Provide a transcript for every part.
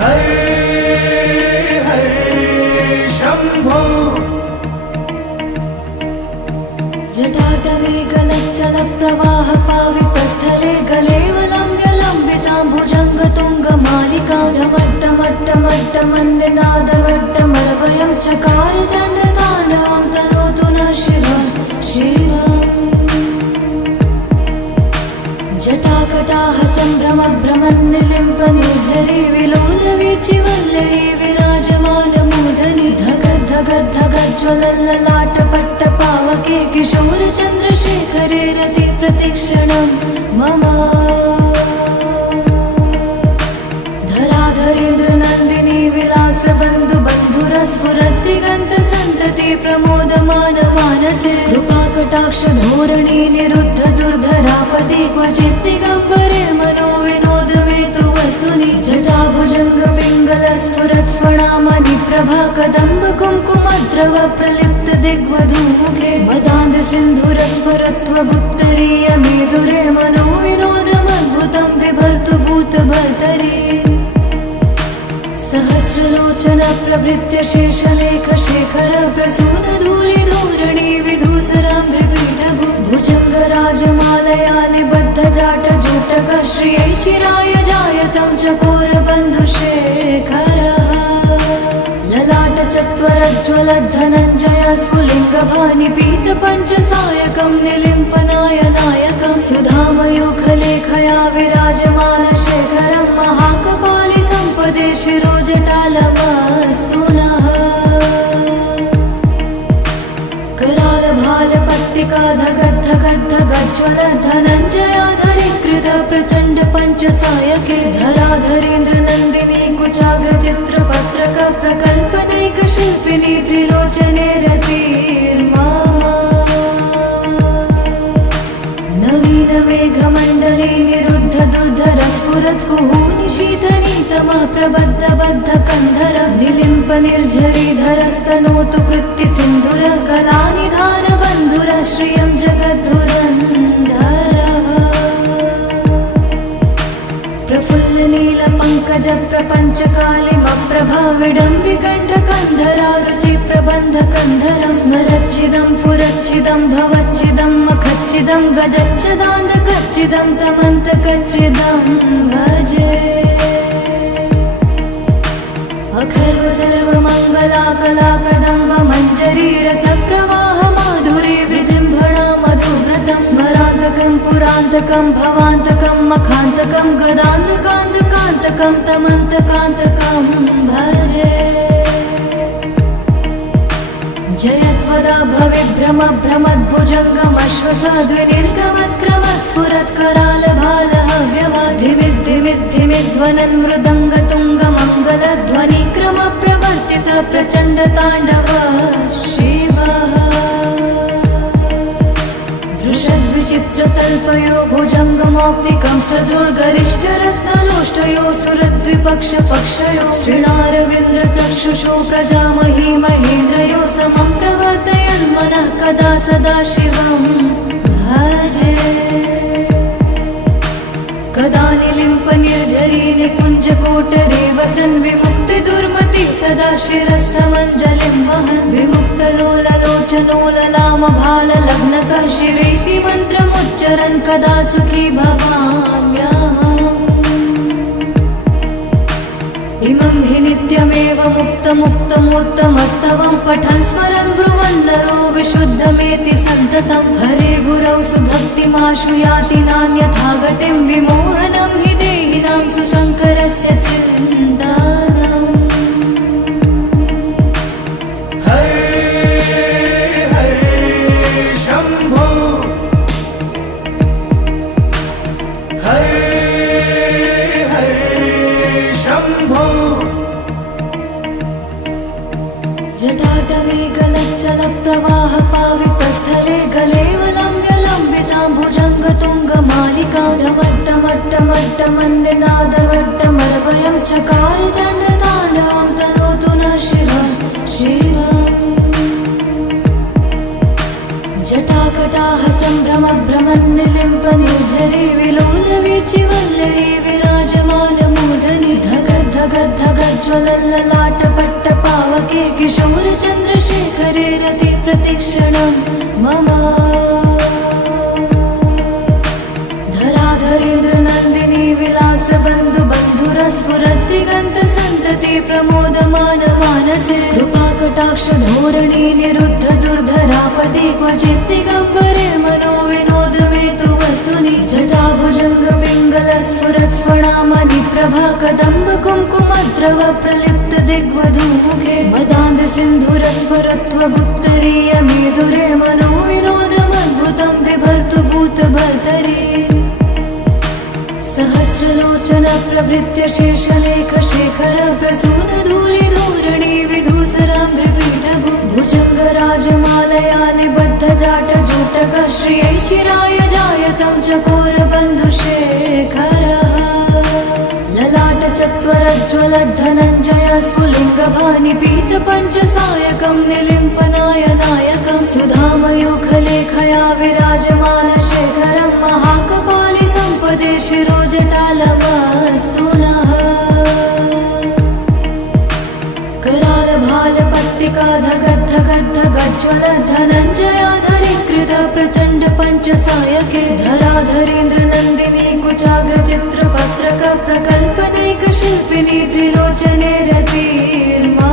हरे हरे शंभो। जटाटवे गलच्चल प्रवाह पावितस्थले गलेवलम्ब्यलम्बिताम्बुजङ्गतुङ्गमालिका ढमट्टमट्टमट्टमन्निनादवट्टमरवयं चकार चण्डताण्डवं तनोतु नः शिवं शिवम्। जटाकटाह सम्भ्रमभ्रमन्निलिम्पनिर्झरी विलोलवीचिवल्लरी विराजमानमूर्धनि धगद्धगद्धगज्ज्वलल्ललाटपट्टपावके किशोरचन्द्रशेखरे रति प्रतिक्षणं मम। धराधरेन्द्रनन्दिनी विलासबन्धुबन्धुरस्फुरद्दिगन्तसन्तति प्रमोदमानमानसे कृपाकटाक्षधोरणी निरुद्ध दुर्धरापदे क्वचित् दिगम्बरे मनोविनोदमेतु वस्तुनि जटाभुजङ्गपिङ्गलस्फुरत्फणामणिप्रभा कदम्ब कुङ्कुमद्रव प्रलिप्त दिग्वधूमुखे मदान्दसिन्धुरस्फुरत्वगुत्तरीयमेदुरे मनोविनोदमद्भुतं बिभर्तु भूतभर्तरि। सहस्रलोचन प्रभृत्य शेषलेखशेखर प्रसूनधूलिधूरणि विधूसराम्भ्रिपीठभु भुजङ्गराजमालया निबद्धजाटजूटक श्रियै चिराय जायतं चकोरबन्धुशेखरः। ललाटचत्वरज्ज्वलद्धनञ्जय स्फुलिङ्गभानिपीतपञ्चसायकं निलिम्पनायनायकं सुधामयूखलेखया विराजमानशेखरं महाकपालि सम्पदे शिरोजटालमस्तु नः। करालभालपट्टिका धगद्धगद्धगज्ज्वल धनञ्जयाधरीकृत प्रचण्ड पञ्चसायके धराधरेन्द्रनन्दिनी कुचाग्रचित्रपत्रक प्रकल्पनैकशिल्पिनी त्रिलोचने रतिर्मा। नवीनमेघमण्डले निरुद्ध दुर्धरस्फुरत्कुहूनि शीतनीतमा प्रबद्धबद्धकन्धर निलिम्प निर्झरीधरस्तनोतु कृत्तिसिन्धुर कलानिधानबन्धुर श्रियं जगद्धुरन्धरः। प्रफुल्लनीलपङ्कजप्रपञ्चकालिमप्रभा विडम्बिकण्ठकन्धरा रुचिप्रबन्धकन्धरं स्मरच्चिदं पुरच्चिदं भवच्चिदं मखच्चिदं गजच्चदान्धकच्चिदं तमन्तकच्चिदं भजे। अखर्व सर्वमङ्गलाकलाकदम्ब मञ्जरी रसप्रवाह माधुरी विजृम्भणा मधुव्रतं स्मरान्तकं पुरान्तकं भवान्तकं मखान्तकं गदान्तकान्तकान्तकं तमन्तकान्तकं भजे। जयत्वदा भविभ्रमभ्रमद्भुजङ्गमश्वसाद्विनिर्गमत्क्रमस्फुरत्करालभालहव्यमाधिमिद्धिमिद्धिमिध्वनन् मृदङ्गतुङ्गमङ्गलध्वनिक्रमप्रवर्तित प्रचण्डताण्डव शिवः। दृशद्विचित्रतल्पयो भुजङ्गमौक्तिकं सजोर्गरिष्ठरत्नलोष्टयो सुरद्विपक्षपक्षयो तृणारविन्द्रचक्षुषो प्रजामही महेन्द्रयो समं प्रवर्तयन्मनः कदा सदा शिवं भजे। कदा निलिम्पनिर्झरी निकुञ्जकोटरे वसन् विमुक्तिदुर्मति सदा शिरस्तमञ्जलिं वहन् विमुक्तलोललोचनोललामभाललग्नतः शिवेति मन्त्रमुच्चरन् कदा सुखी भवाम्यहम्। इमं हि नित्यमेव मुक्तमुक्तमोत्तमस्तवं पठन् स्मरन् ब्रुवन् नरो विशुद्धमेति सन्ततं हरे गुरौ सुभक्तिमाशु याति नान्यथा गतिं विमोहनं हि देहिनां सुशङ्करस्य चिन्तनम्। हरे हरे शंभो। हरे हरे शंभो। जटाटवे गलच्चल प्रवाह पावितस्थले गलेवलम्ब्यलम्बिताम्बुजङ्गतुङ्गमालिका ढमट्टमट्टमट्टमन्निनादवट्टमरवयं चकार चण्डताण्डवं तनोतु नः शिवं शिवम्। जटाकटाह सम्भ्रमभ्रमन्निलिम्पनिर्झरी विलोलवीचिवल्लरी विराजमानमूर्धनि धगद्धगद्धग ज्वलल्ललाटपट्टपावके किशोरचन्द्रशेखरे रति प्रतिक्षणं मम धराधरेन्द्रनन्दिनी विलासबन्धु बन्धुरस्फुरद्दिगन्तसन्तति प्रमोदमान मानसे कृपाकटाक्षधोरणी निरुद्ध दुर्धरापदि क्वचित् दिगम्बरे मनो विनोदमेतु वस्तुनि जटाभुजङ्गपिङ्गलस्फुरत्फणामणि प्रभा कदम्ब कुङ्कुमद्रव प्रलिप्त दिग्वधूमुखे मदान्ध सिन्धुरस्फुरत्वगुप्तरीय मेदुरे मनो विनोदमद्भुतं बिभर्तु भूतभर्तरि सहस्रलोचन प्रभृत्य शेषलेख शेखर प्रसून धूलि धूरणि विधूसराम्भ्रपीठभु भुजङ्गराजमालया निबद्ध जाट जूटक श्रियै चिराय जायतं चकोर बन्धुशेखरः ललाट चत्वरज्ज्वलद्धनञ्जय स्फुलिङ्गभानि पीत पञ्चसायकं निलिम्पनाय नायकं सुधामयूखलेखया विराजमान शेखरं महाकपालि सम्पदे शिरोजटालमस्तु नः करालभालपट्टिका धगद्धगद्धगज्ज्वल धनञ्जयाधरीकृत प्रचण्ड पञ्चसायके धराधरेन्द्रनन्दिनी कुचाग्रचित्रपत्रक प्रकल्पनैकशिल्पिनी त्रिलोचने रतिर्मा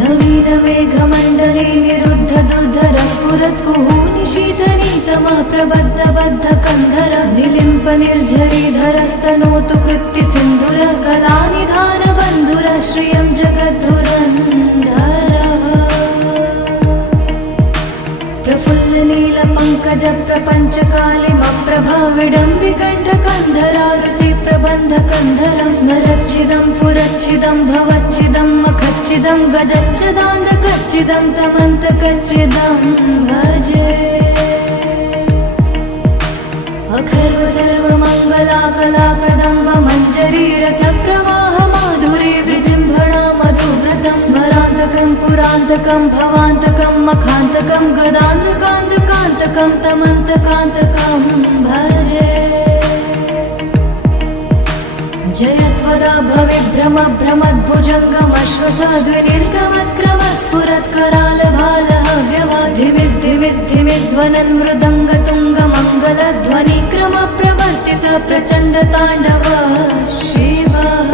नवीन मेघमण्डली निरुद्ध दुर्धरस्फुरत् कुहूनि शीतनीतमा प्रबद्ध बद्ध कन्धर निलिम्प निर्झरीधरस्तनोतु कृत्ति सिन्धुर कलानिधान बन्धुर श्रियं जगद्धुरन्धरः प्रफुल्ल नील पङ्कज प्रपञ्चकालिमप्रभा विडम्बिकण्ठकन्धरा रुचि प्रबन्ध कन्धर स्मरच्छिदं पुरच्छिदं भवच्छिदं मखच्छिदं गजच्छदान्धकच्छिदं तमन्तकच्छिदं भजे अखर्व सर्वमङ्गलाकलाकदम्ब मञ्जरी रसप्रवाह माधुरी विजृम्भणा मधुव्रतं स्मरान्तकं पुरान्तकं भवान्तकं मखान्तकं गदान्तकान्तकान्तकं तमन्तकान्तकं भजे जयत्वदा भविभ्रम भ्रमद्भुजङ्गमश्वसाद्विनिर्गमत्करालभालहव्यवाधिमिद्धिमिद्धिमिध्वनन् मृदङ्गतुङ्गमङ्गलध्वनिक्रम प्रवर्तित प्रचण्ड ताण्डव शिवः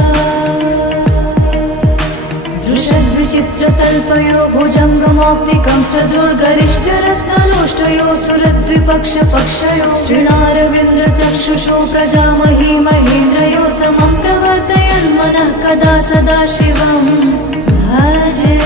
दृशद्विचित्रतल्पयो भुजङ्गमौक्तिकं चतुर्गरिष्ठरत्नलोष्टयो सुरद्विपक्षपक्षयो श्रीणारविन्द्रचक्षुषो प्रजामही महेन्द्रयो समं प्रवर्तयन् मनः कदा सदा शिवं भजे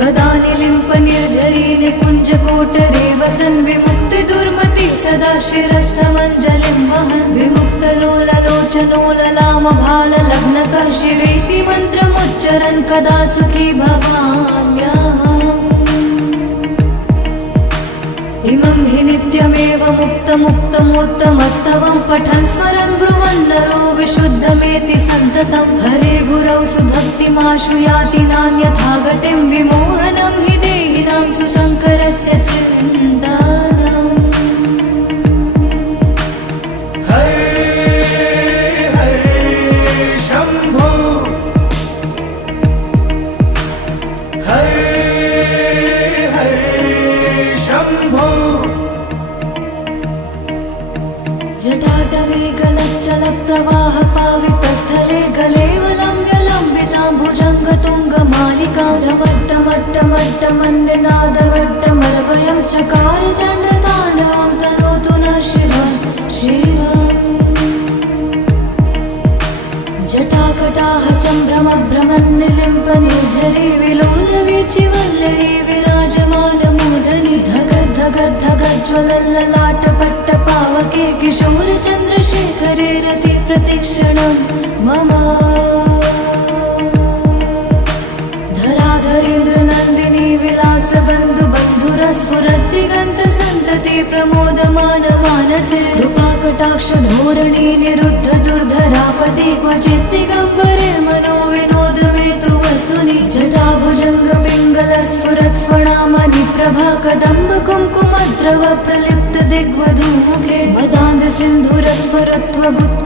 कदा निलिम्प निर्झरी निकुञ्जकोटरे वसन् विमुक्ति दुर्मति सदा शिरस्थमञ्जलिं वहन् विमुक्तलोललोचनोललामभाललग्नकः शिवेति मन्त्रमुच्चरन् कदा सुखी भवाम्यहम् इमं हि नित्यमेव मुक्तमुक्तमोत्तमस्तवं पठन् स्मरन् ब्रुवन् नरो विशुद्धमेति सन्ततं हरे गुरौ सुभक्तिमाशु याति नान्यथा गतिं विमोहनं हि देहिनां सुशङ्करस्य चिन्तनम् हरे हरे शम्भो हरे हरे शम्भो जटाटवे गलच्चलप्रवाह पावितस्थले गलेवलम्ब्यलम्बितां भुजङ्गतुङ्गमालिकां ढमट्टमट्टमट्टमन्यनादवट्टमलभयं चकार चण्डताण्डवं तनोतु नः शिवं शिवम् जटाकटाह सम्भ्रम भ्रमन्निलिम्प निर्झरी विलोलवीचिवल्लरी विराजमानमूर्धनि धगद्धगद्धगज्ज्वलल्ललाटपट्टपावके किशोरचन्द्रशेखरे रति प्रतिक्षणं मम धराधरेन्द्रनन्दिनी विलासबन्धु बन्धुरस्फुरद्दिगन्तसन्तति प्रमोदमान मानसे कृपाकटाक्षधोरणी निरुद्ध दुर्धरापदि क्वचित् दिगम्बरे मनो विनोदमेतु वस्तुनि जटाभुजङ्गपिङ्गलस्फुरत्फणामणि प्रभा कदम्ब कुङ्कुमद्रव प्रलिप्त दिग्वधूमुखे मदान्ध सिन्धुरस्फुरत्वगुप्त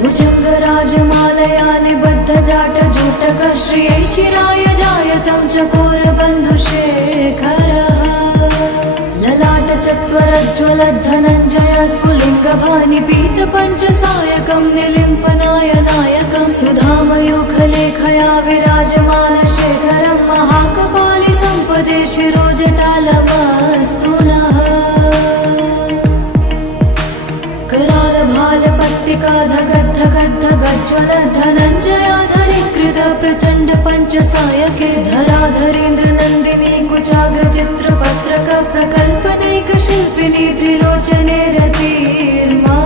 भुजङ्गराजमालया निबद्धजाटजूटक श्रियै चिराय जायतं चकोरबन्धुशेखरः ललाटचत्वरज्ज्वलद्धनञ्जय स्फुलिङ्गभानिपीतपञ्चसायकं निलिम्पनायनायकं सुधामयूखलेखया विराजमानशेखरं महाकपालि सम्पदे शिरोजटालमस्तु नः करालभालपट्टिकाधगद्धगद्धगज्ज्वलद्धनञ्जयाधरीकृत प्रचण्ड पञ्चसायके धराधरेन्द्रनन्दिनी कुचाग्रचित्रपत्रक प्रकल्पनैकशिल्पिनी त्रिलोचने रतिर्मा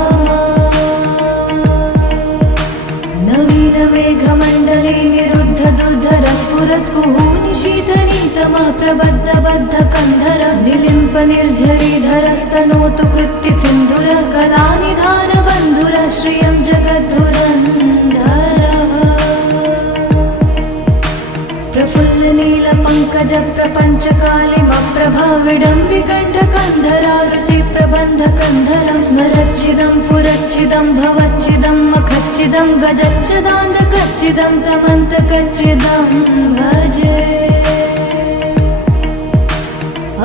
नवीन मेघमण्डले निरुद्ध दुर्धरस्फुरत्कुहूनि शीतनीतमः प्रबद्धबद्ध कन्धर निलिम्प निर्झरीधरस्तनोतु कृत्ति सिन्धुर कलानिधान बन्धुर श्रियं जगद्धुरन्धरः प्रफुल्ल नील पङ्कज प्रपञ्च कालिमप्रभा विडम्बिकण्ठकन्धरा रुचि प्रबन्ध कन्धर स्मरच्छिदं पुरच्छिदं भवच्छिदं मखच्छिदं गजच्छदान्धकच्छिदं तमन्तकच्छिदं भजे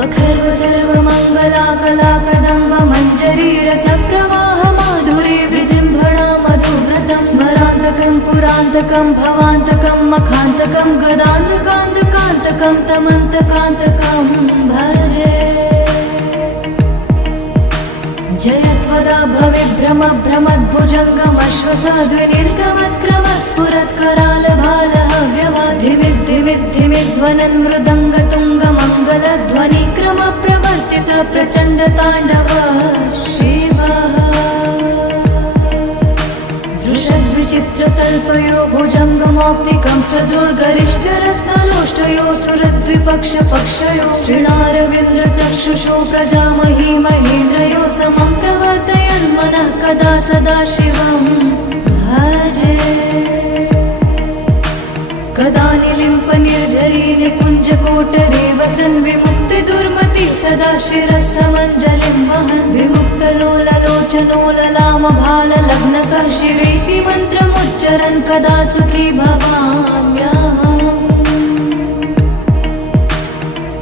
अखर्व सर्वमङ्गला कला कदम्ब मञ्जरी रसप्रवाह माधुरी विजृम्भणा मधुव्रतं स्मरान्तकं पुरान्तकं भवान्तकं मखान्तकं गदान्तकान्तकान्तकं तमन्तकान्तकं भजे जयत्वदा भविभ्रम भ्रमद्भुजङ्गमश्वसाद्विनिर्गमत्क्रमस्फुरत्करालभालहव्यवाधिमिद्धिमिद्धिमिध्वनन् मृदङ्गतुङ्गमङ्गलध्वनिक्रम प्रवर्तित प्रचण्ड ताण्डव शिवः दृशद्विचित्रतल्पयो भुजङ्गमौक्तिकं सजोर्गरिष्ठरत्नलोष्टयो सुरद्विपक्षपक्षयो श्रीणारविन्द्रचक्षुषो प्रजामही महेन्द्रयो समं प्रवर्तयन् मनः कदा सदा शिवं भजे कदा निलिम्प निर्झरी निकुञ्जकोटरे वसन् विमुक्तिदुर्मति सदा शिरस्थमञ्जलिं वहन् विमुक्तलोललोचनोललामभाललग्नकः शिवेति मन्त्रमुच्चरन् कदा सुखी भवाम्यहम्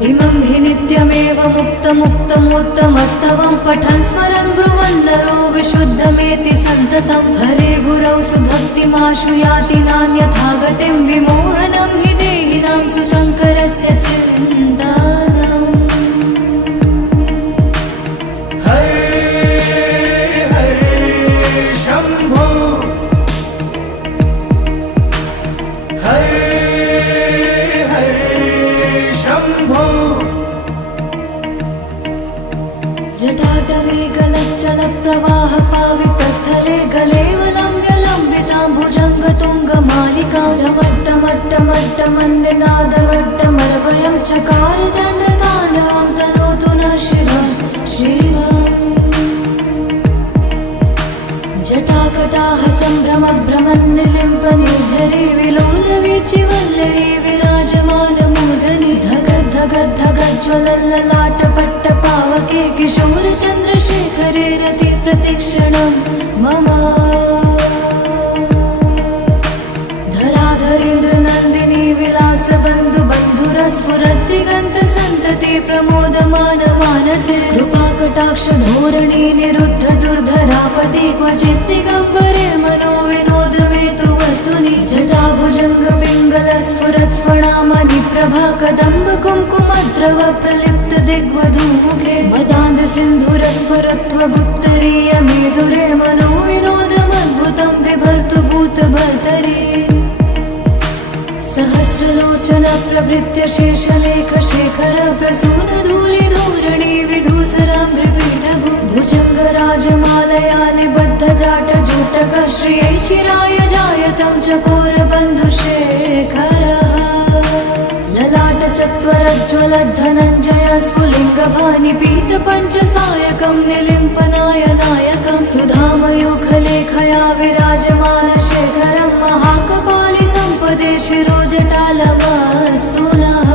इमं हि नित्यमेव मुक्तमुक्तमोत्तमस्तवं पठन् स्मरन् ब्रुवन् नरो विशुद्धमेति सन्ततं हरे गुरौ सुभक्तिमाशु याति नान्यथा गतिं विमोहनं हि देहिनां सुशङ्करस्य चिन्तनम् हरे हरे शम्भो हरे हरे शम्भो जटाटवे गलच्चल प्रवाह पावितस्थले गलेवलम्ब्यलम्बितां भुजङ्गतुङ्गमालिकां ढमट्टमट्टमट्टमन्यनादवट्टमर्वयं चकार चण्डताण्डवं तनोतु नः शिवं शिवम् जटाकटाह सम्भ्रमभ्रमन्निलिम्प निर्झरी विलोलवीचिवल्लरी विराजमानमूर्धनि धगद्धगद्धगज्ज्वलल्ललाटपट्टपावके किशोरचन्द्रशेखरे रति प्रतिक्षणं मम धराधरेन्द्रनन्दिनी विलासबन्धुबन्धुरस्फुरद्दिगन्तसन्तति प्रमोदमान मानसे कृपाकटाक्षधोरणी निरुद्ध दुर्धरापदि क्वचित् दिगम्बरे मनो विनोदमेतु वस्तुनि जटाभुजङ्गपिङ्गलस्फुरत्फणामणि प्रभा कदम्ब कुङ्कुमद्रव प्रलिप्त दिग्वधूमुखे मदान्ध सिन्धुरस्फुरत्वगुप्तरीय मेधुरे मनो विनोदमद्भुतं बिभर्तु भूतभर्तरि सहस्रलोचन प्रभृत्य शेषलेख शेखर प्रसून धूलिधूरणि विधूसराम्भ्रिपीठभु भुजङ्गराजमालया निबद्धजाटजूटक श्रियै चिराय जायतं चकोरबन्धुशेखरः ललाटचत्वरज्ज्वलद्धनञ्जय स्फुलिङ्गभानिपीतपञ्चसायकं निलिम्पनायनायकं सुधामयूखलेखया विराजमानशेखरं महाकपालि सम्पदे शिरोजटालमस्तु नः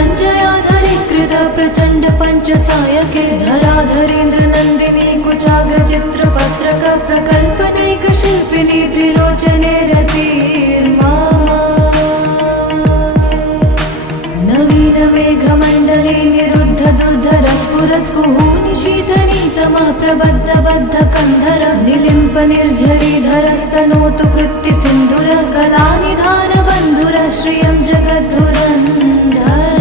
करालभालपट्टिकाधगद्धगद्धगज्ज्वलद्धनञ्जयाधरीकृत प्रचण्ड पञ्चसायके धराधरेन्द्र नन्दिनी कुचाग्र चित्रपत्रक प्रकल्पनैक शिल्पिनी त्रिलोचने रतिर्मा नवीन मेघमण्डले निरुद्ध दुर्धर स्फुरत् कुहूनि शीतनीतमा प्रबद्ध बद्ध कन्धर निलिम्प निर्झरीधरस्तनोतु कृत्ति सिन्धुर कलानिधान बन्धुर श्रियं जगद्धुरन्धर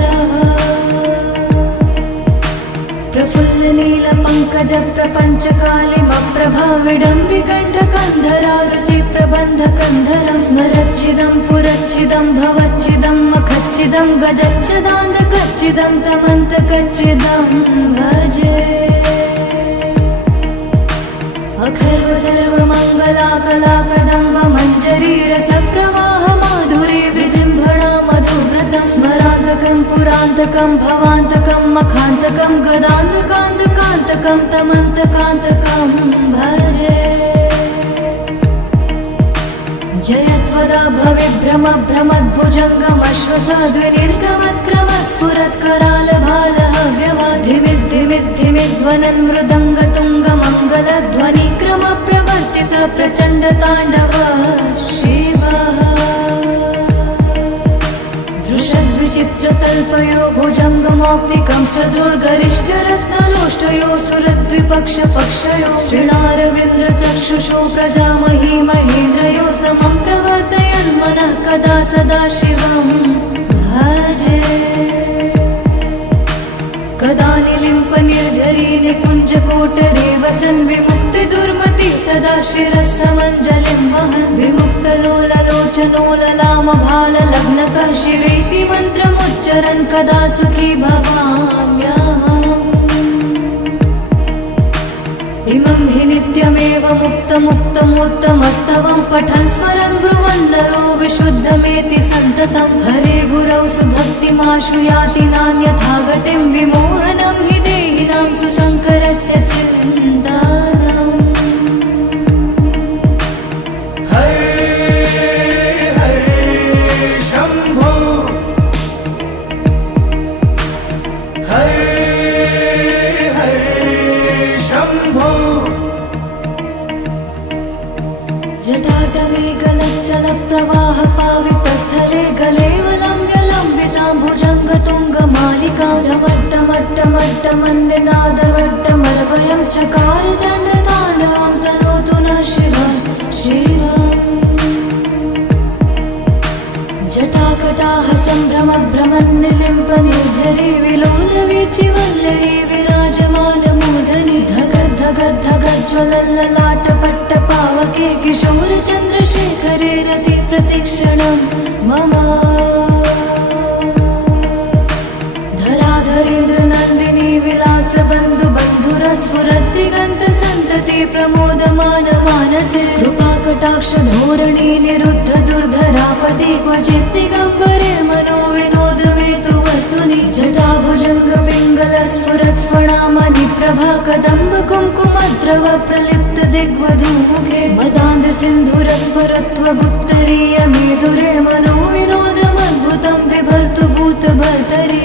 प्रफुल्ल नील पंकज प्रपंच कालिमप्रभा विडम्बिकण्ठ कन्धरा रुचि प्रबन्ध कन्धर स्मरच्छिदं पुरच्छिदं भवच्छिदं मखच्छिदं गजच्छदान्धकच्छिदं तमन्तकच्छिदं भजे अखर्व सर्वमङ्गलाकलाकदम्ब मञ्जरी रसप्रवाह माधुरी विजृम्भणा मधुव्रतं स्मरान्तकं पुरान्तकं भवान्तकं मखान्तकं गदान्तकान्तकान्तकं तमन्तकान्तकं भजे जयत्वदा भविभ्रम भ्रमद्भुजङ्गमश्वसाद्विनिर्गमत्क्रम स्फुरत्करालभालहव्यमाधिमिद्धिमिद्धिमिध्वनन् मृदङ्गतुङ्गमङ्गलध्वनिक्रम प्रवर्तित प्रचण्ड ताण्डव शिवः दृशद्विचित्रतल्पयो भुजङ्गमौक्तिकं स्वजोर्गरिष्ठरत्नलोष्टयो सुरद्विपक्षपक्षयो श्रीणारविन्द्रचक्षुषो प्रजामही महेन्द्रयो समं प्रवर्तयन्मनः कदा सदा शिवं भजे कदा निलिम्प निर्झरी निकुञ्जकोटरे वसन् विमुक्ति दुर्मति सदा शिरस्थमञ्जलिं वहन् विमुक्तलोललोचनोललाम भाललग्नकः शिवेति मन्त्रमुच्चरन् कदा सुखी भवाम्यहम् इमं हि नित्यमेव मुक्तमुत्तमोत्तमस्तवं पठन् स्मरन् ब्रुवन् नरो विशुद्धमेति सन्ततं हरे गुरौ सुभक्तिमाशु याति नान्यथा गतिं विमोहनं हि देहिनां सुशङ्करस्य चिन्तनम् हरे हरे शम्भो हरे हरे शम्भो जटाटवे गलच्चल प्रवाह पावितस्थले गलेवलम्ब्यलम्बितां भुजङ्गतुङ्गमालिकां ढमट्टमट्टमट्टमन्यनादवट्टमलभयं चकार चण्डताण्डवं तनोतु नः शिवं शिवम् जटाकटाह सम्भ्रम भ्रमन्निलिम्प निर्झरी विलोलवीचिवल्लरी विराजमानमूर्धनि धगद् धगद् धगज्ज्वलल्ललाटपट्ट पावके किशोर चन्द्रशेखरे रति प्रतिक्षणं मम धराधरेन्द्र नन्दिनी विलास बन्धु बन्धुर स्फुरद्दिगन्त सन्तति प्रमोदमान मानसे कृपाकटाक्ष धोरणी निरुद्ध दुर्धरापदि क्वचित् दिगम्बरे मनो विनोद वेतु वस्तुनि जटाभुजङ्ग पिङ्गल स्फुरत् फणामणि प्रभा कदम्ब कुङ्कुमद्रव प्रलिप्त दिग्वधूमुखे मदान्ध सिन्धुर स्फुरत्वगुत्तरीय मेधुरे मनो विनोदमद्भुतं बिभर्तु भूतभर्तरि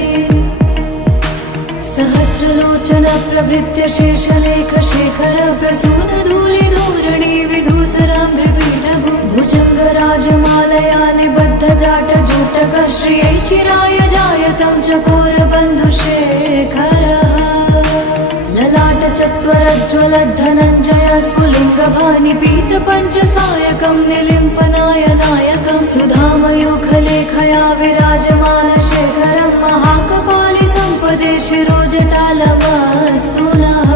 सहस्रलोचन प्रभृत्य शेषलेख शेखर प्रसून धूलि धूरणि विधूसराम्भ्रिपीठभु भुजङ्गराजमालया निबद्ध जाट जूटक श्रियै चिराय जायतं चकोर बन्धुशेखरः ललाट चत्वरज्ज्वलद्धनञ्जय स्फुलिङ्गभानि पीत पञ्चसायकं निलिम्पनायनायकं सुधामयोखलेखया विराजमान शेखरं महाकपालि सम्पदे शिरोजटालमस्तु नः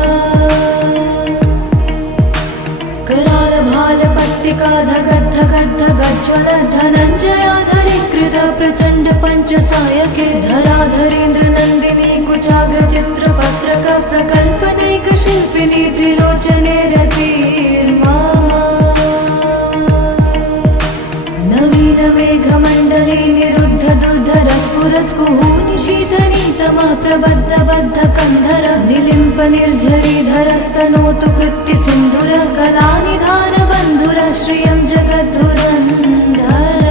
करालभालपट्टिका धगद् धगद् धगज्ज्वल धनञ्जयाधरीकृत प्रचण्ड पञ्चसायके धराधरेन्द्र नन्दिनी कुचाग्र चित्रपत्रक प्रकल्पनैक शिल्पिनी त्रिलोचने रतिर्मा नवीन मेघमण्डले निरुद्ध दुर्धर स्फुरत् कुहूनि शीतनीतमा प्रबद्ध बद्ध कन्धर निलिम्प निर्झरीधरस्तनोतु कृत्ति सिन्धुर कलानिधान बन्धुर श्रियं जगद्धुरन्धर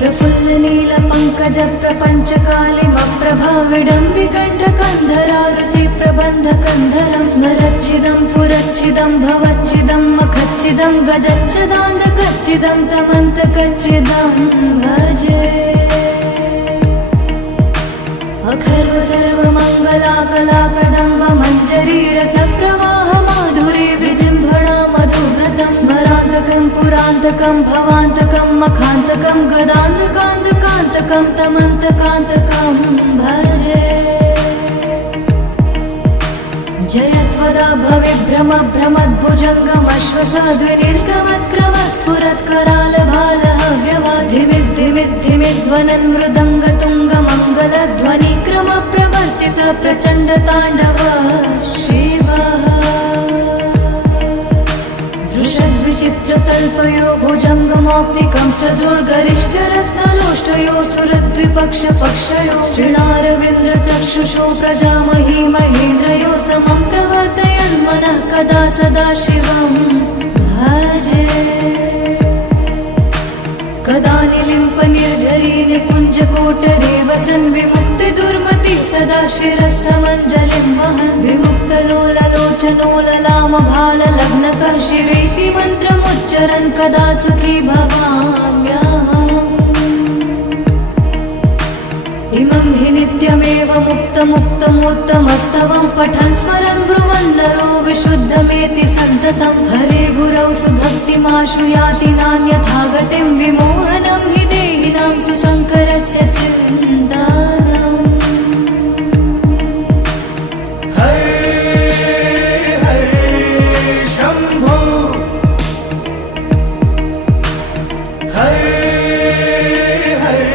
प्रफुल्ल नील पंकज प्रपंच कालिमप्र विडम्बिकण्ठकन्धरा रुचिप्रबन्धकन्धरं स्मरच्छिदं पुरच्छिदं भवच्छिदं मखच्छिदं गजच्छदान्धकच्छिदं तमन्तकच्छिदं भजे अखर्व सर्वमङ्गलाकलाकदम्ब मञ्जरीरसप्रवाह माधुरी विजृम्भणा मधुव्रतं स्मरान्तकं पुरान्तकं भवान्तकं मखान्तकं गदान्तकान्तकान्तकं तमन्तकान्तकं भजे जयत्वदा भविभ्रमभ्रमद्भुजङ्गमश्वसाद्विनिर्गमत्क्रमस्फुरत्करालभालहव्यवाधिमिद्धिमिद्धिमिध्वनन् मृदङ्गतुङ्गमङ्गलध्वनिक्रमप्रवर्तित प्रचण्डताण्डव शिवः दृशद्विचित्रतल्पयो भुजङ्गमौक्तिकं सजोर्गरिष्ठरत्नलोष्टयो सुरद्विपक्षपक्षयो श्रीणारविन्द्रचक्षुषो प्रजामही महेन्द्रयो समं प्रवर्तयन् मनः कदा सदा शिवं भजे कदा निलिम्पनिर्झरी निकुञ्जकोटरे वसन् विमुक्तिदुर्मति सदा शिरस्थमञ्जलिं वहन् विमुक्तलोललोचनोललामभाललग्नकः शिवेति मन्त्रमुच्चरन् कदा सुखी भवाम्यहम् इमं हि नित्यमेव मुक्तमुत्तमोत्तमस्तवं पठन् स्मरन् ब्रुवन् नरो विशुद्धमेति सन्ततं हरे गुरौ सुभक्तिमाशु याति नान्यथा गतिं विमोहनं हि देहिनां सुशङ्करस्य चिन्तनम् हरे हरे शम्भो हरे हरे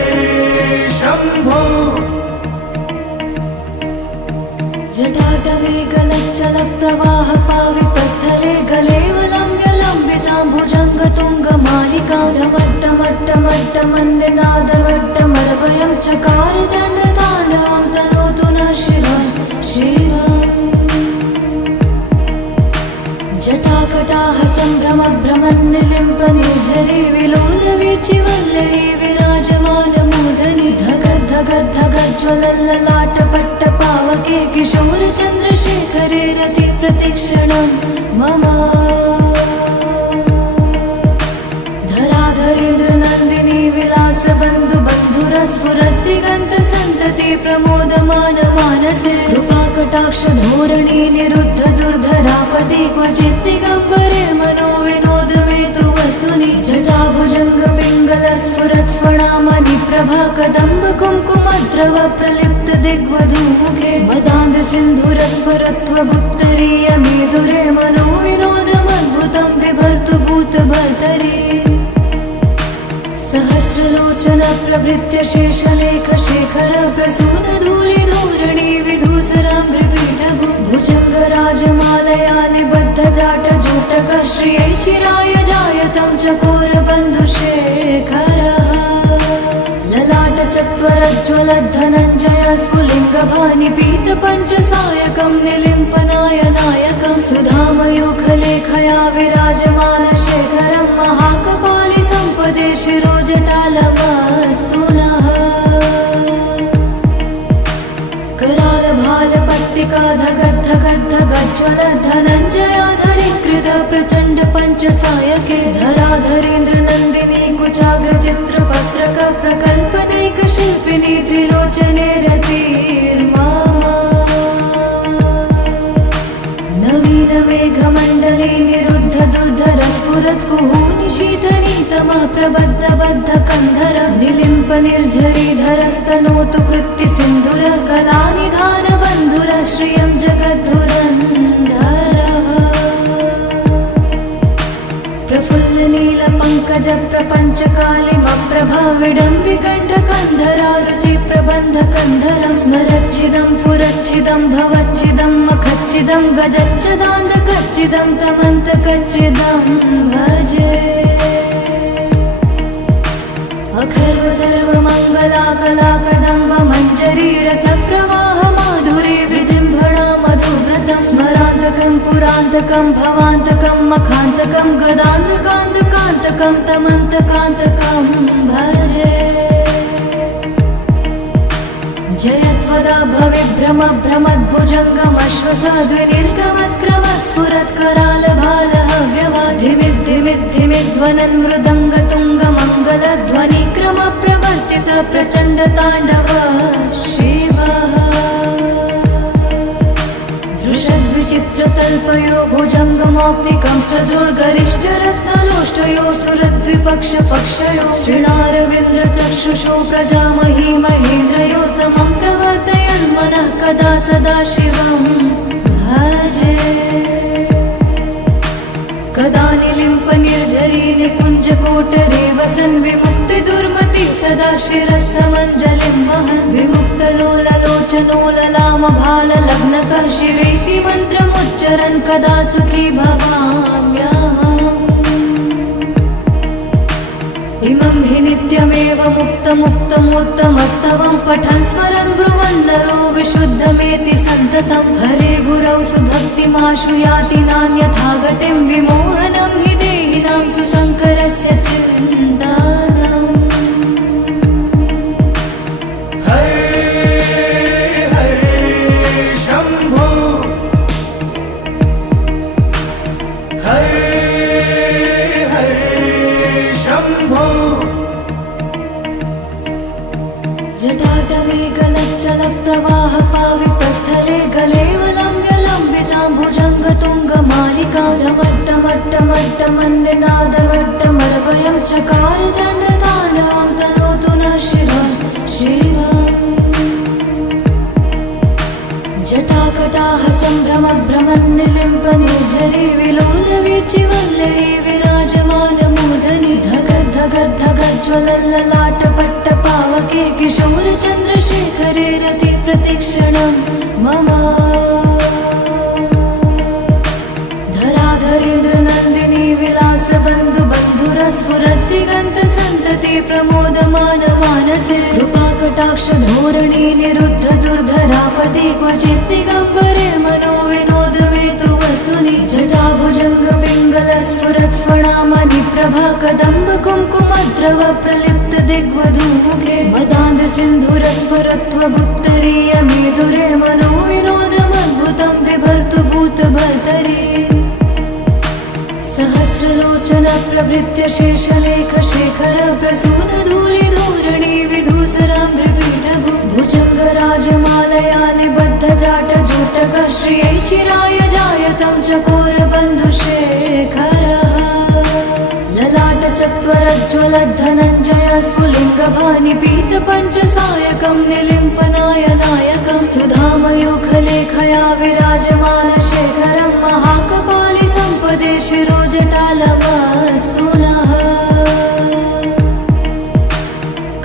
शम्भो जटाटवे गलच्चलप्रवाह पावितस्थले गलेवलम्ब्यलम्बितां भुजङ्गतुङ्गमालिकां ढमट्टमट्टमट्टमन्निनादवट्टमर्वयं चकार चण्डताण्डवं तनोतु नः शिवं शिवम् जटाकटाः सम्भ्रमभ्रमन्निलिम्पनिर्झरी विलोलवीचिवल्लरी विराजमानमूर्धनि धगद्धगद्धगज्ज्वलल्ललाटपट्टपावके किशोरचन्द्रशेखरे रति प्रतिक्षणं मम धराधरेन्द्रनन्दिनी विलासबन्धुबन्धुरस्फुरद्दिगन्तसन्तति प्रमोदमानमानसे कृपाकटाक्षधोरणी निरुद्ध दुर्धरापदि क्वचित् दिगम्बरे मनो विनोदमेतु वस्तुनि जटाभुजङ्गपिङ्गलस्फुरत्फणामणिप्रभा कदम्ब कुङ्कुमद्रव प्रलिप्त दिग्वधूमुखे मदान्धसिन्धुरस्फुरत्वगुप्तरीयमेधुरे मनो विनोदमद्भुतं बिभर्तु भूतभर्तरि सहस्रलोचन प्रभृत्य शेषलेखशेखर प्रसूनधूलिधूलिणी विधूसराङ्घ्रिपीठभु भुजङ्गराजमालया निबद्धजाटजूटकः श्रियै चिराय जायतं चकोरबन्धुशेखरः ललाटचत्वरज्ज्वलद्धनञ्जय स्फुलिङ्गभानिपीतपञ्चसायकं निलिम्पनाय नायकं सुधामयूखलेखया विराजमानशेखरं महाकपालि सम्पदे शिरोजटालमस्तु नः करालभालपट्टिका धगद्धगद्धगज्ज्वलधनञ्जयाधरीकृत प्रचण्ड पञ्चसायके धराधरेन्द्रनन्दिनी कुचाग्रचित्रपत्रक प्रकल्पनैकशिल्पिनी त्रिलोचने रतिर्मा नवीनमेघमण्डले निरुद्ध दुर्धरस्फुरत्कुहूनि शीतनीतमा प्रबद्धबद्धकन्धर निलिम्पनिर्झरीधरस्तनोतु कृत्तिसिन्धुर कलानिधानबन्धुर श्रियं जगद्धुरन्धरः प्रफुल्लनीलपङ्कजप्रपञ्चकालिमप्रभा विडम्बिकण्ठकन्धरा रुचिप्रबन्धकन्धरं स्मरच्छिदं पुरच्छिदं भवच्छिदं मखच्छिदं गजच्छदान्धकच्छिदं तमन्तकच्छिदं भजे अखर्व सर्वमङ्गलाकलाकदम्ब मञ्जरीरसप्रवाह माधुरी विजृम्भणा मधुव्रतं स्मरान्तकं पुरान्तकं भवान्तकं मखान्तकं गदान्तकान्तकान्तकं तमन्तकान्तकं भजे जयत्व जयत्वदा भवेद्भ्रमभ्रमद्भुजङ्गमश्वसाद्विनिर्गमत्क्रमस्फुरत्करालभालहव्यवाधिमिद्धिमिद्धिमिध्वनन् मृदङ्गतुङ्गमङ्गलध्वनिक्रमप्रवर्तित प्रचण्डताण्डव शिवः दृशद्विचित्रतल्पयो भुजङ्गमौक्तिकं सजोर्गरिष्ठरत्नलोष्टयो सुरद्विपक्षपक्षयो श्रीणारविन्द्रचक्षुषो प्रजामही महेन्द्रयो समं प्रवर्तयन्मनः कदा सदा शिवं भजे कदा निलिम्पनिर्झरी निकुञ्जकोटरे वसन् विमुक्तिदुर्मति सदा शिरस्थमञ्जलिं वहन् विमुक्तलोललोचनो ललामभाललग्नकः शिवेति मन्त्रमुच्चरन् कदा सुखी भवाम्यहम् इमं हि नित्यमेव मुक्तमुत्तमोत्तमस्तवं पठन् स्मरन् ब्रुवन् नरो विशुद्धमेति सन्ततं हरे गुरौ सुभक्तिमाशु याति नान्यथा गतिं विमोहनं हि देहिनां सुशङ्करस्य चिन्तनम् हरे हरे शम्भो हरे हरे शम्भो जटाटवे गलच्चलप्रवाहपावितस्थले गलेवलम्ब्यलम्बितां भुजङ्गतुङ्गमालिकां ढमट्टमट्टमट्टमन्निनादवट्टमरवयं चकार चण्डताण्डवं तनोतु नः शिवं शिवम् जटाकटाः सम्भ्रमभ्रमन्निलिम्पनिर्झरी विलोलवीचिवल्लरी विराजमानमूर्धनि धगद्धगद्धगज्ज्वलल्ललाटपट्टपावके किशोरचन्द्रशेखरे रति प्रतिक्षणं मम धराधरेन्द्रनन्दिनी विलासबन्धुबन्धुरस्फुरद्दिगन्तसन्तति प्रमोदमानमानसे कृपाकटाक्षधोरणी निरुद्ध दुर्धरापदि क्वचित् दिगम्बरे मनो विनोदमेतु वस्तुनि जटाभुजङ्गपिङ्गलस्फुरत्फणामणि प्रभा कदम्ब कुङ्कुमद्रव प्रलिप्त दिग्वधूमुखे मदान्धसिन्धुरस्फुरत्वगुत्तरीयमेधुरे मनो विनोदमद्भुतं बिभर्तु भूतभर्तरि सहस्रलोचन प्रभृत्य शेषलेखशेखर प्रसूनधूलिधूरणि विधूसराम्भ्रपीठभु भुजङ्गराजमालया निबद्धजाटजूटक श्रियै चिराय जायतं चकोरबन्धुशेखरः ललाटचत्वरज्ज्वलद्धनञ्जय स्फुलिङ्गभानिपीतपञ्चसायकं निलिम्पनायनायकं सुधामयूखलेखया विराजमानशेखरं महाकपालि सम्पदे शिरोजटालमस्तु नः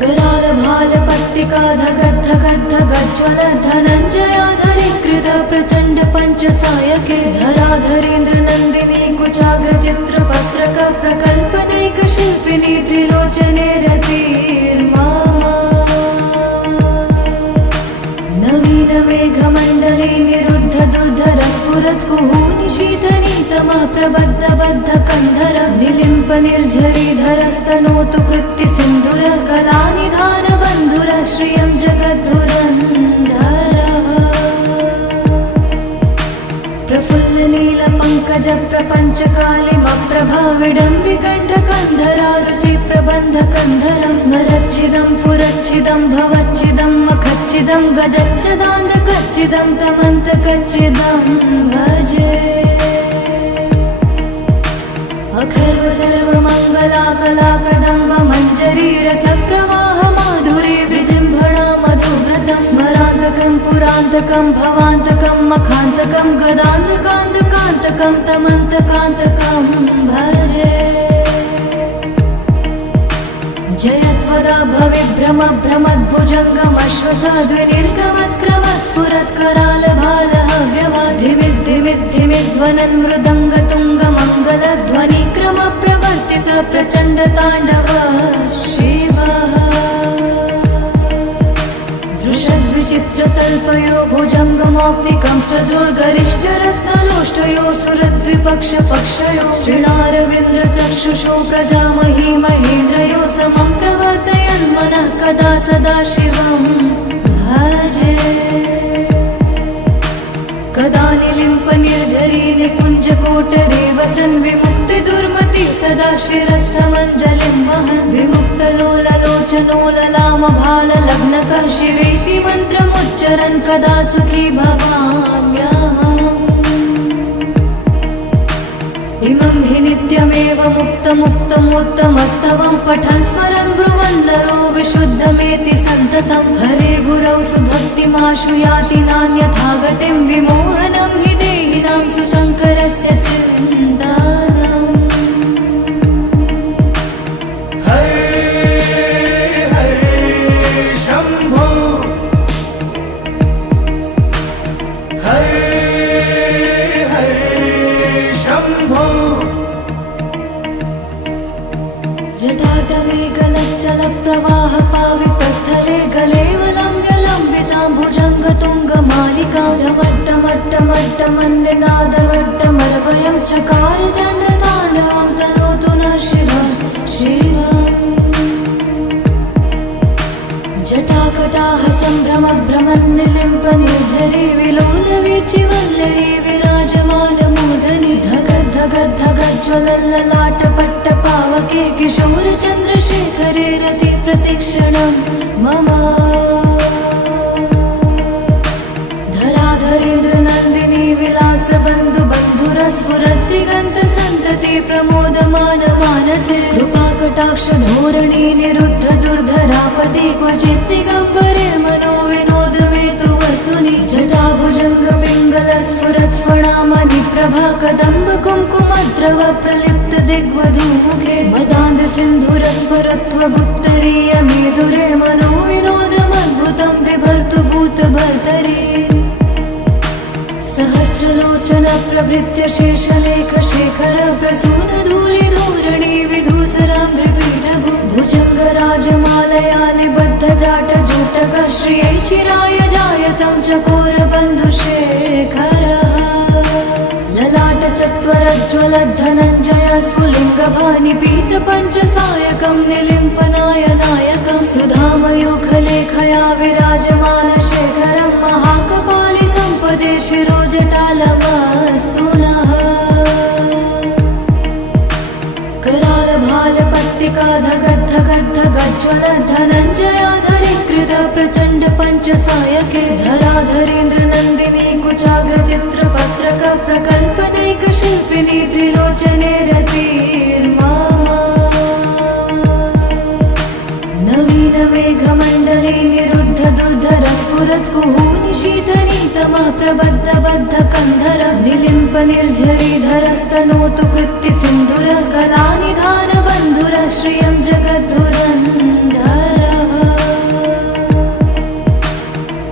करालभालपट्टिका धगद्धगद्धगज्ज्वलद्धनञ्जयाधरीकृत प्रचण्ड पञ्चसायके धराधरेन्द्रनन्दिनी कुचाग्रचित्रपत्रक प्रकल्पनैकशिल्पिनी त्रिलोचने रतिर्मा नवीनमेघमण्डले निरुद्ध दुर्धरस्फुरत्कुहूनि शीतनीतमः प्रबद्धबद्धकन्धर निलिम्पनिर्झरीधरस्तनोतु कृत्तिसिन्धुरः कलानिधानबन्धुरः श्रियं जगद्धुरन्धरः प्रफुल्लनीलपङ्कजप्रपञ्चकालिमप्रभा विडम्बिकण्ठकन्धरा रुचिप्रबन्धकन्धरं स्मरच्छिदं पुरच्छिदं भवच्छिदं मखच्छिदं गजच्छदान्धकच्छिदं तमन्तकच्छिदं भजे अखर्व सर्वमङ्गलाकलाकदम्ब मञ्जरीरसप्रवाह माधुरी विजृम्भणा मधुव्रतं स्मरान्तकं पुरान्तकं भवान्तकं मखान्तकं गदान्तकान्तकान्तकं तमन्तकान्तकं भजे जयत्वदा भवेद्भ्रमभ्रमद्भुजङ्गमश्वसाद्विनिर्गमत्क्रमस्फुरत्करालभालहव्यवाधिमिद्धिमिद्धिमिध्वनन् मृदङ्गतुङ्गमङ्गलध्वनिक्रमप्रवर्तित प्रचण्डताण्डव शिवः दृशद्विचित्रतल्पयो भुजङ्गमौक्तिकं सजोर्गरिष्ठरत्नलोष्टयो सुरद्विपक्षपक्षयो श्रीणारविन्द्रचक्षुषो प्रजामही महेन्द्रयो समं प्रवर्तयन्मनः कदा सदा शिवं भजे भजे। कदा निलिम्पनिर्झरी निकुञ्जकोटरे वसन् विमुक्ति दुर्मति सदा शिरस्थमञ्जलिं वहन् विमुक्तलोललोचनो ललामभाललग्नकः शिवेति मन्त्रमुच्चरन् कदा सुखी भवाम्यहम्। इमं हि नित्यमेव मुक्तमुत्तमोत्तमस्तवं पठन् स्मरन् ब्रुवन् नरो विशुद्धमेति सन्ततं हरे गुरौ सुभक्तिमाशु याति नान्यथा गतिं विमोहनं हि देहिनां सुशङ्करस्य चिन्तनम्। हरे हरे शम्भो हरे शम्भो। जटाटवे गलच्चलप्रवाह पावितस्थले गलेवलम्ब्यलम्बितां भुजङ्गतुङ्गमालिकां ढमट्टमट्टमट्टमन्निनादवट्टमर्वयं चकार चन्द्रताण्डवं तनोतु नः शिवं शिवम्। जटाकटाः सम्भ्रमभ्रमन्निलिम्पनिर्झरी विलोलवीचिवल्लरी विराजमानमूर्धनि धगज्ज्वलल्ललाटपट्टपावके किशोरचन्द्रशेखरे रति प्रतिक्षणं मम। धराधरेन्द्रनन्दिनी विलासबन्धुबन्धुरस्फुरद्दिगन्तसन्तति प्रमोदमानमानसे कृपाकटाक्षधोरणी निरुद्ध दुर्धरापदे क्वचित् दिगम्बरे मनोविनोदमेतु वस्तुनि जटाभुजङ्गपिङ्गलस्फुरत्फणामणिप्रभा कदम्बकुङ्कुमद्रव प्रलिप्त दिग्वधूमुखे मदान्दसिन्धुरस्फुरत्वगुप्तरीयमेधुरे मनोविनोदमद्भुतं बिभर्तु भूतभर्तरि। सहस्रलोचन प्रभृत्य शेषलेखशेखर प्रसूनधूलिधूरणि विधूसराम्भ्रिपीठभु भुजङ्गराजमालया निबद्धजाटजूटक श्रियै चिराय जायतं चकोरबन्धुशेखरः। ललाटचत्वरज्ज्वलद्धनञ्जय स्फुलिङ्गभानिपीतपञ्चसायकं निलिम्पनाय नायकं सुधामयूखलेखया विराजमानशेखरं महाकपालि सम्पदे शिरोजटालमस्तु नः। करालभालपट्टिका धगद्धगद्धगज्ज्वलद्धनञ्जयाधरीकृत प्रचण्ड पञ्चसायके धराधरेन्द्रनन्दिनी कुचाग्रचित्रपत्रक प्रकल्पदैकशिल्पिनी त्रिलोचने रतिर्मम। नवीनमेघमण्डले निरुद्ध दुर्धरस्फुरत्कुहूनि शीतनीतमः प्रबद्धबद्धकन्धर निलिम्पनिर्झरीधरस्तनोतु कृत्तिसिन्धुर कलानिधानबन्धुर श्रियं जगद्धुरन्धरः।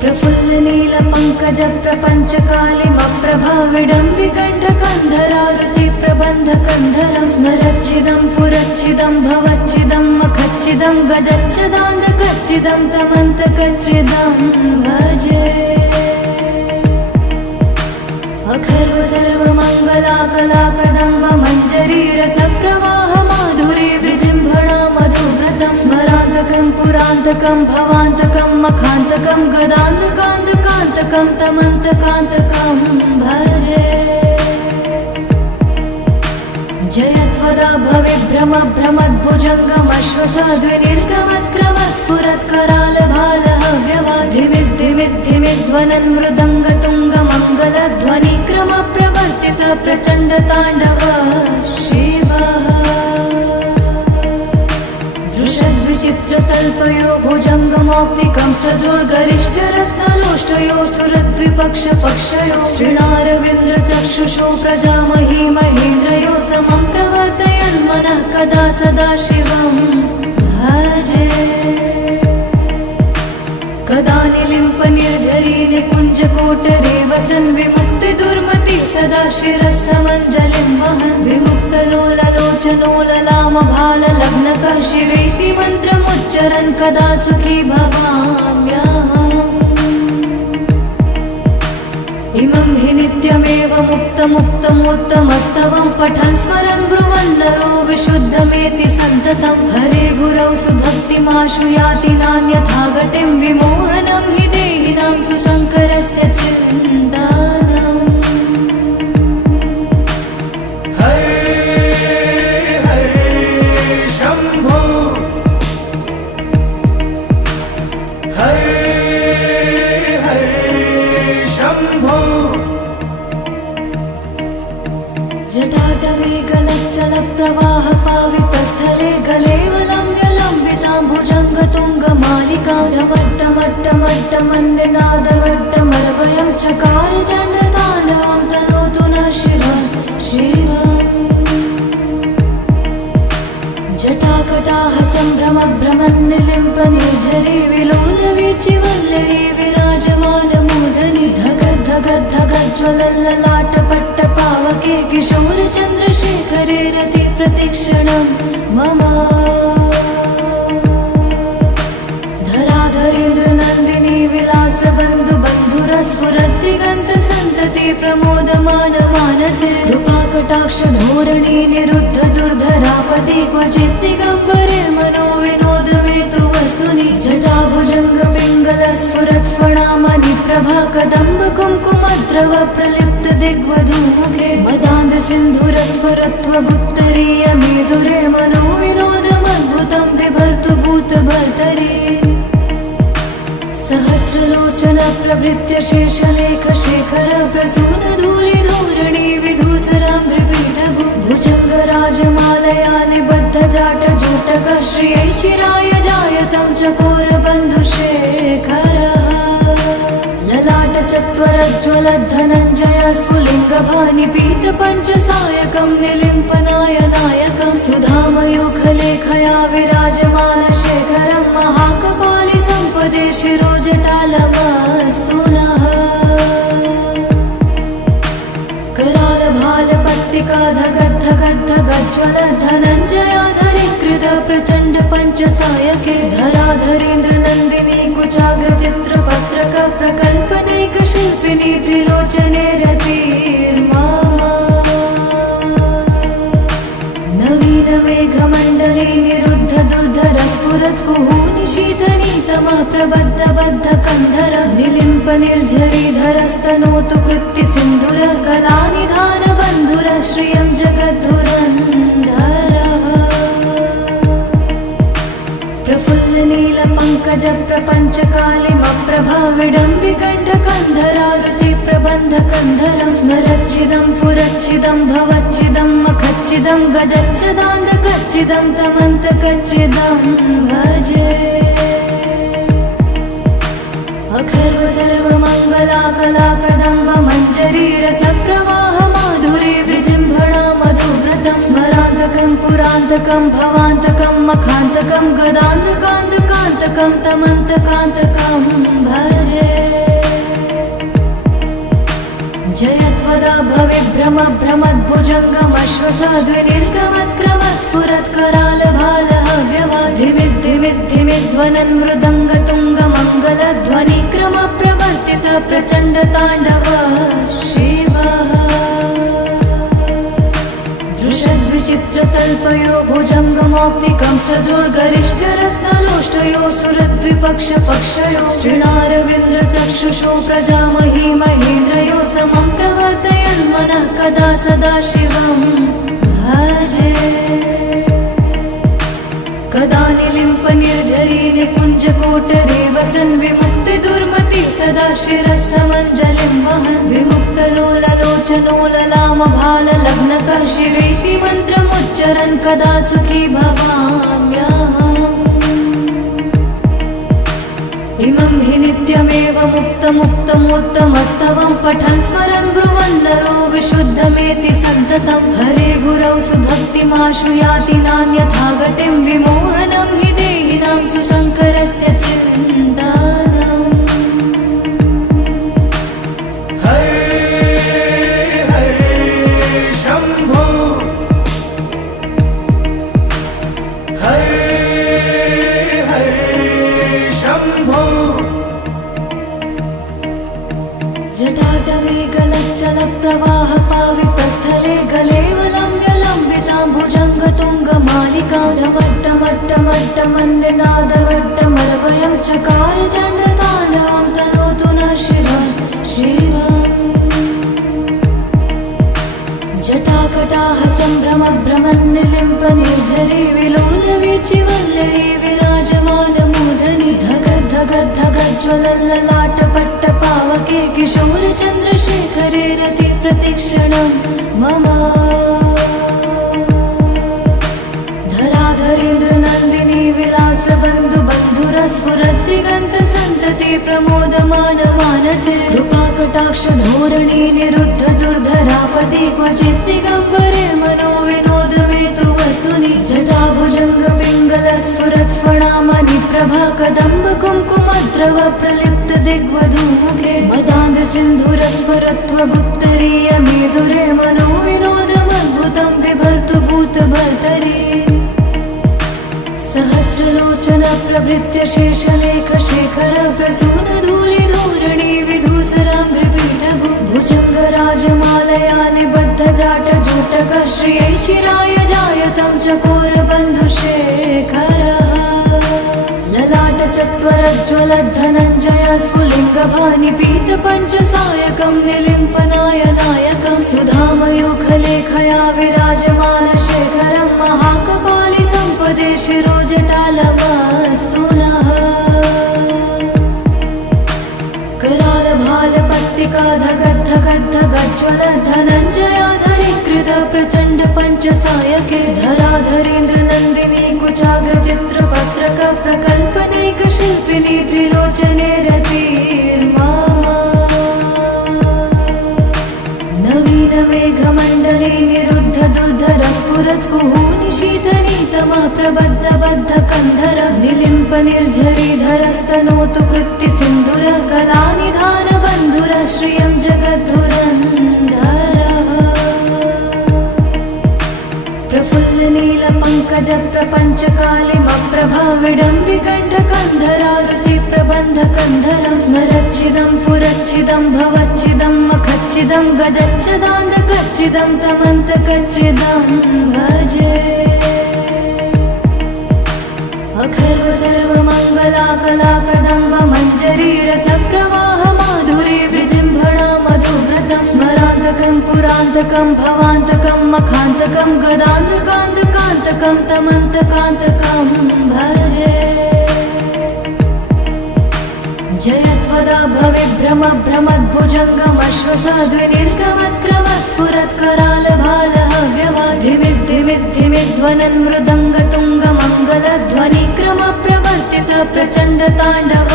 प्रफुल्लनीलपङ्कजप्रपञ्चकालिमप्रभा विडम्बिकण्ठकन्धरा रुचिप्रबन्धकन्धरं स्मरच्छिदं पुरच्छिदं भवच्छिदं मखच्छिदं गजच्छदान्धकच्छिदं तमन्तकच्छिदं भजे। अखर्व सर्वमङ्गलाकलाकदम्ब मञ्जरी रसप्रवाह माधुरी विजृम्भणा मधुव्रतं स्मरान्तकं पुरान्तकं भवान्तकं मखान्तकं गदान्तकान्तकान्तकं तमन्तकान्तकं भजे। जयत्वदा भविभ्रमभ्रमद्भुजङ्गमश्वसाद्विनिर्गमत्करालभालहव्यवाधिमिद्धिमिद्धिमिध्वनन् मृदङ्गतुङ्गमङ्गलध्वनिक्रमप्रवर्तित प्रचण्डताण्डव शिवः। दृशद्विचित्रतल्पयो भुजङ्गमौक्तिकं सजोर्गरिष्ठरत्नलोष्टयो सुरद्विपक्षपक्षयो श्रीणारविन्द्रचक्षुषो प्रजामही महेन्द्रयो समं प्रवर्तयन्मनः कदा सदा शिवं भजे। कदा निलिम्पनिर्झरी निकुञ्जकोटरे वसन् विमुक्ति दुर्मति सदा शिरस्थमञ्जलिं वहन् विमुक्तलोललोचनो ललामभाललग्नकः शिवेति मन्त्रमुच्चरन् कदा सुखी भवाम्यहम्। इमं हि नित्यमेव मुक्तमुत्तमोत्तमस्तवं पठन् स्मरन् ब्रुवन् नरो विशुद्धमेति सन्ततं हरे गुरौ सुभक्तिमाशु याति नान्यथा गतिं विमोहनं हि देहिनां देहिनां सुशङ्करस्य चिन्तानम् हर हर शम्भो हर हर शम्भो जटाटवे गलच्चलप्रवाह पावितस्थले गलेवलम्ब्यलम्बितां भुजङ्गतुङ्गमालिकां ढमट्टमट्टमट्टमन्निनादवट्टमर्वयं चकार चण्डताण्डवं तनोतु नः शिवं शिवम् जटाकटाः सम्भ्रमभ्रमन्निलिम्पनिर्झरी विलोलवीचिवल्लरी विराजमानमूर्धनि धगद्धगद्धगज्ज्वलल्ललाटपट्टपावके किशोरचन्द्रशेखरे रति प्रतिक्षणं मम धराधरेन्द्रनन्दिनी विलासबन्धुबन्धुरस्फुरद्दिगन्तसन्तति प्रमोदमानमानसे कृपाकटाक्षधोरणी निरुद्ध दुर्धरापदि क्वचित् दिगम्बरे मनो विनोदमेतु वस्तुनि जटाभुजङ्गपिङ्गलस्फुरत्फणामणि प्रभा कदम्ब कुङ्कुमद्रव प्रलिप्त दिग्वधूमुखे मदान्ध सिन्धुरस्फुरत्वगुत्तरीयमेधुरे मनो विनोदमद्भुतं बिभर्तु भूतभर्तरि सहस्रलोचन प्रभृत्य शेषलेखशेखर प्रसूनधूलिधूरणि विधूसराम्भ्रिपीठभु भुजङ्गराजमालया निबद्धजाटजूटक श्रियै चिराय जायतं चकोरबन्धुशेखरः ललाटचत्वरज्ज्वलद्धनञ्जय स्फुलिङ्गभानिपीतपञ्चसायकं निलिम्पनायनायकं सुधामयूखलेखया विराजमानशेखरं महाकपालि सम्पदे शिरोजटालमस्तु नः करालभालपट्टिका धगद्धगद्धगज्ज्वलद्धनञ्जयाधरीकृत प्रचण्ड पञ्चसायके धराधरेन्द्रनन्दिनी कुचाग्रचित्रपत्रक प्रकल्पनैकशिल्पिनी त्रिलोचने रतिर्मा नवीनमेघमण्डले निरुद्ध दुर्धरस्फुरत्कुहूनि शीतनीतमः प्रबद्धबद्धकन्धर निलिम्पनिर्झरीधरस्तनोतु कृत्तिसिन्धुर कलानिधानबन्धुर श्रियं जगद्धुरन्धरः प्रफुल्लनीलपङ्कजप्रपञ्चकालिमप्रभा विडम्बिकण्ठकन्धरा रुचिप्रबन्धकन्धरं स्मरच्छिदं पुरच्छिदं भवच्छिदं मखच्छिदं गजच्छदान्धकच्छिदं तमन्तकच्छिदं भजे अखर्व सर्वमङ्गलाकलाकदम्ब मञ्जरीरसप्रवाह माधुरी विजृम्भणा मधुव्रतं स्मरान्तकं पुरान्तकं भवान्तकं मखान्तकं गदान्तकान्तकान्तकं तमन्तकान्तकं भजे जयत्वदा भविभ्रमभ्रमद्भुजङ्गमश्वसाद्विनिर्गमत्क्रमस्फुरत्करालभालहव्यवाधिमिद्धिमिद्धिमिध्वनन् मृदङ्गतुङ्गमङ्गलध्वनिक्रमप्रवर्तित प्रचण्डताण्डव शिवः दृशद्विचित्रतल्पयो भुजङ्गमौक्तिकं सजोर्गरिष्ठरत्नलोष्टयो सुरद्विपक्षपक्षयो श्रीणारविन्द्रचक्षुषो प्रजामही महेन्द्रयो समं प्रवर्तयन्मनः कदा सदा शिवं भजे कदा निलिम्पनिर्झरी निकुञ्जकोटरे वसन् विमुक्तिदुर्मति सदा शिरस्थमञ्जलिं वहन् विमुक्तलोललोचनोललामभाललग्नकः शिवेति मन्त्रमुच्चरन् कदा सुखी भवाम्यहम् इमं हि नित्यमेव मुक्तमुत्तमोत्तमस्तवं पठन् स्मरन् ब्रुवन् नरो विशुद्धमेति सन्ततं हरे गुरौ सुभक्तिमाशु याति नान्यथा गतिं विमोहनं हि देहिनां सुशङ्करस्य चिन्तानम् हर हर शम्भो हर हर शम्भो जटाटवे गलच्चलप्रवाह पावितस्थले गलेवलम्ब्यलम्बितां भुजङ्गतुङ्गमालिकां ढमट्टमट्टमट्टमन्निनादवट्टमर्वयं चकार चण्डताण्डवं तनोतु सम्भ्रमभ्रमन्निलिम्प निर्झरी विलोलवीचि वल्लरी विराजमानमूर्धनि धगद्धगद्धगज्ज्वलल्ललाटपट्टपावके किशोरचन्द्रशेखरे रति प्रतीक्षणं मम धराधरेन्द्रनन्दिनी विलासबन्धु बन्धुरस्फुरद्दिगन्तसन्तति प्रमोदमान मानसे कृपाकटाक्ष धोरणी निरुद्ध दुर्धरापदि क्वचित् दिगम्बरे मनो विनोदमेतु वस्तुनि जटाभुजङ्ग पिङ्गलस्फुरत्फणामणि प्रभा कदम्ब कुङ्कुमद्रव प्रलिप्त दिग्वधूमुखे मदान्ध सिन्धुरस्फुरत्वगुप्तरीय मेधुरे मनो विनोदमद्भुतं बिभर्तु भूतभर्तरि सहस्रलोचन प्रभृत्य शेषलेख शेखर प्रसून धूलि धूरणि विधूसराङ्घ्रिपीठभु भुजङ्गराजमालया निबद्ध जाट जूटक श्रियै चिराय जायतं चकोरबन्धुशेखरः ललाट चत्वरज्ज्वलद्धनञ्जय स्फुलिङ्गभानि पीतपञ्चसायकं निलिम्पनाय नायकं सुधामयूखलेखया विराजमान शेखरं महाकपालि सम्पदे शिरोजटालमस्तु नः करालभालपट्टिका धगद्धगद्धगज्ज्वल धनञ्जयाधरीकृत प्रचण्ड पञ्चसायके धराधरेन्द्रनन्दिनी कुचाग्रचित्रपत्रक प्रकल्पनैकशिल्पिनी त्रिलोचने रतिर्मा नवीन मेघमण्डले निरुद्ध दुर्धरस्फुरत् कुहूनि शीतनीतमा प्रबद्ध बद्ध कन्धर निलिम्प निर्झरीधरस्तनोतु कृत्ति सिन्धुर कलानिधान बन्धुर श्रियं जगद्धुरन्धरः प्रफुल्ल नील पङ्कज प्रपञ्च कालिमप्रभा विडम्बिकण्ठ कन्धरा रुचि प्रबन्ध कन्धर स्मरच्छिदं पुरच्छिदं भवच्छिदं मखच्छिदं गजच्छदान्धकच्छिदं तमन्तकच्छिदं भजे अखर्व सर्वमङ्गलाकलाकदम्ब मञ्जरी रसप्रवाह माधुरी विजृम्भणा मधुव्रतं स्मरान्तकं पुरान्तकं भवान्तकं मखान्तकं गदान्तकान्तकान्तकं तमन्तकान्तकं भजे जयत्वदा भविभ्रम भ्रमद्भुजङ्गमश्वसाद्विनिर्गमत्क्रमस्फुरत्करालभालहव्यवाधिमिद्धिमिद्धिमिध्वनन् मृदङ्गतुङ्गमङ्गलध्वनिक्रम प्रवर्तित प्रचण्ड ताण्डव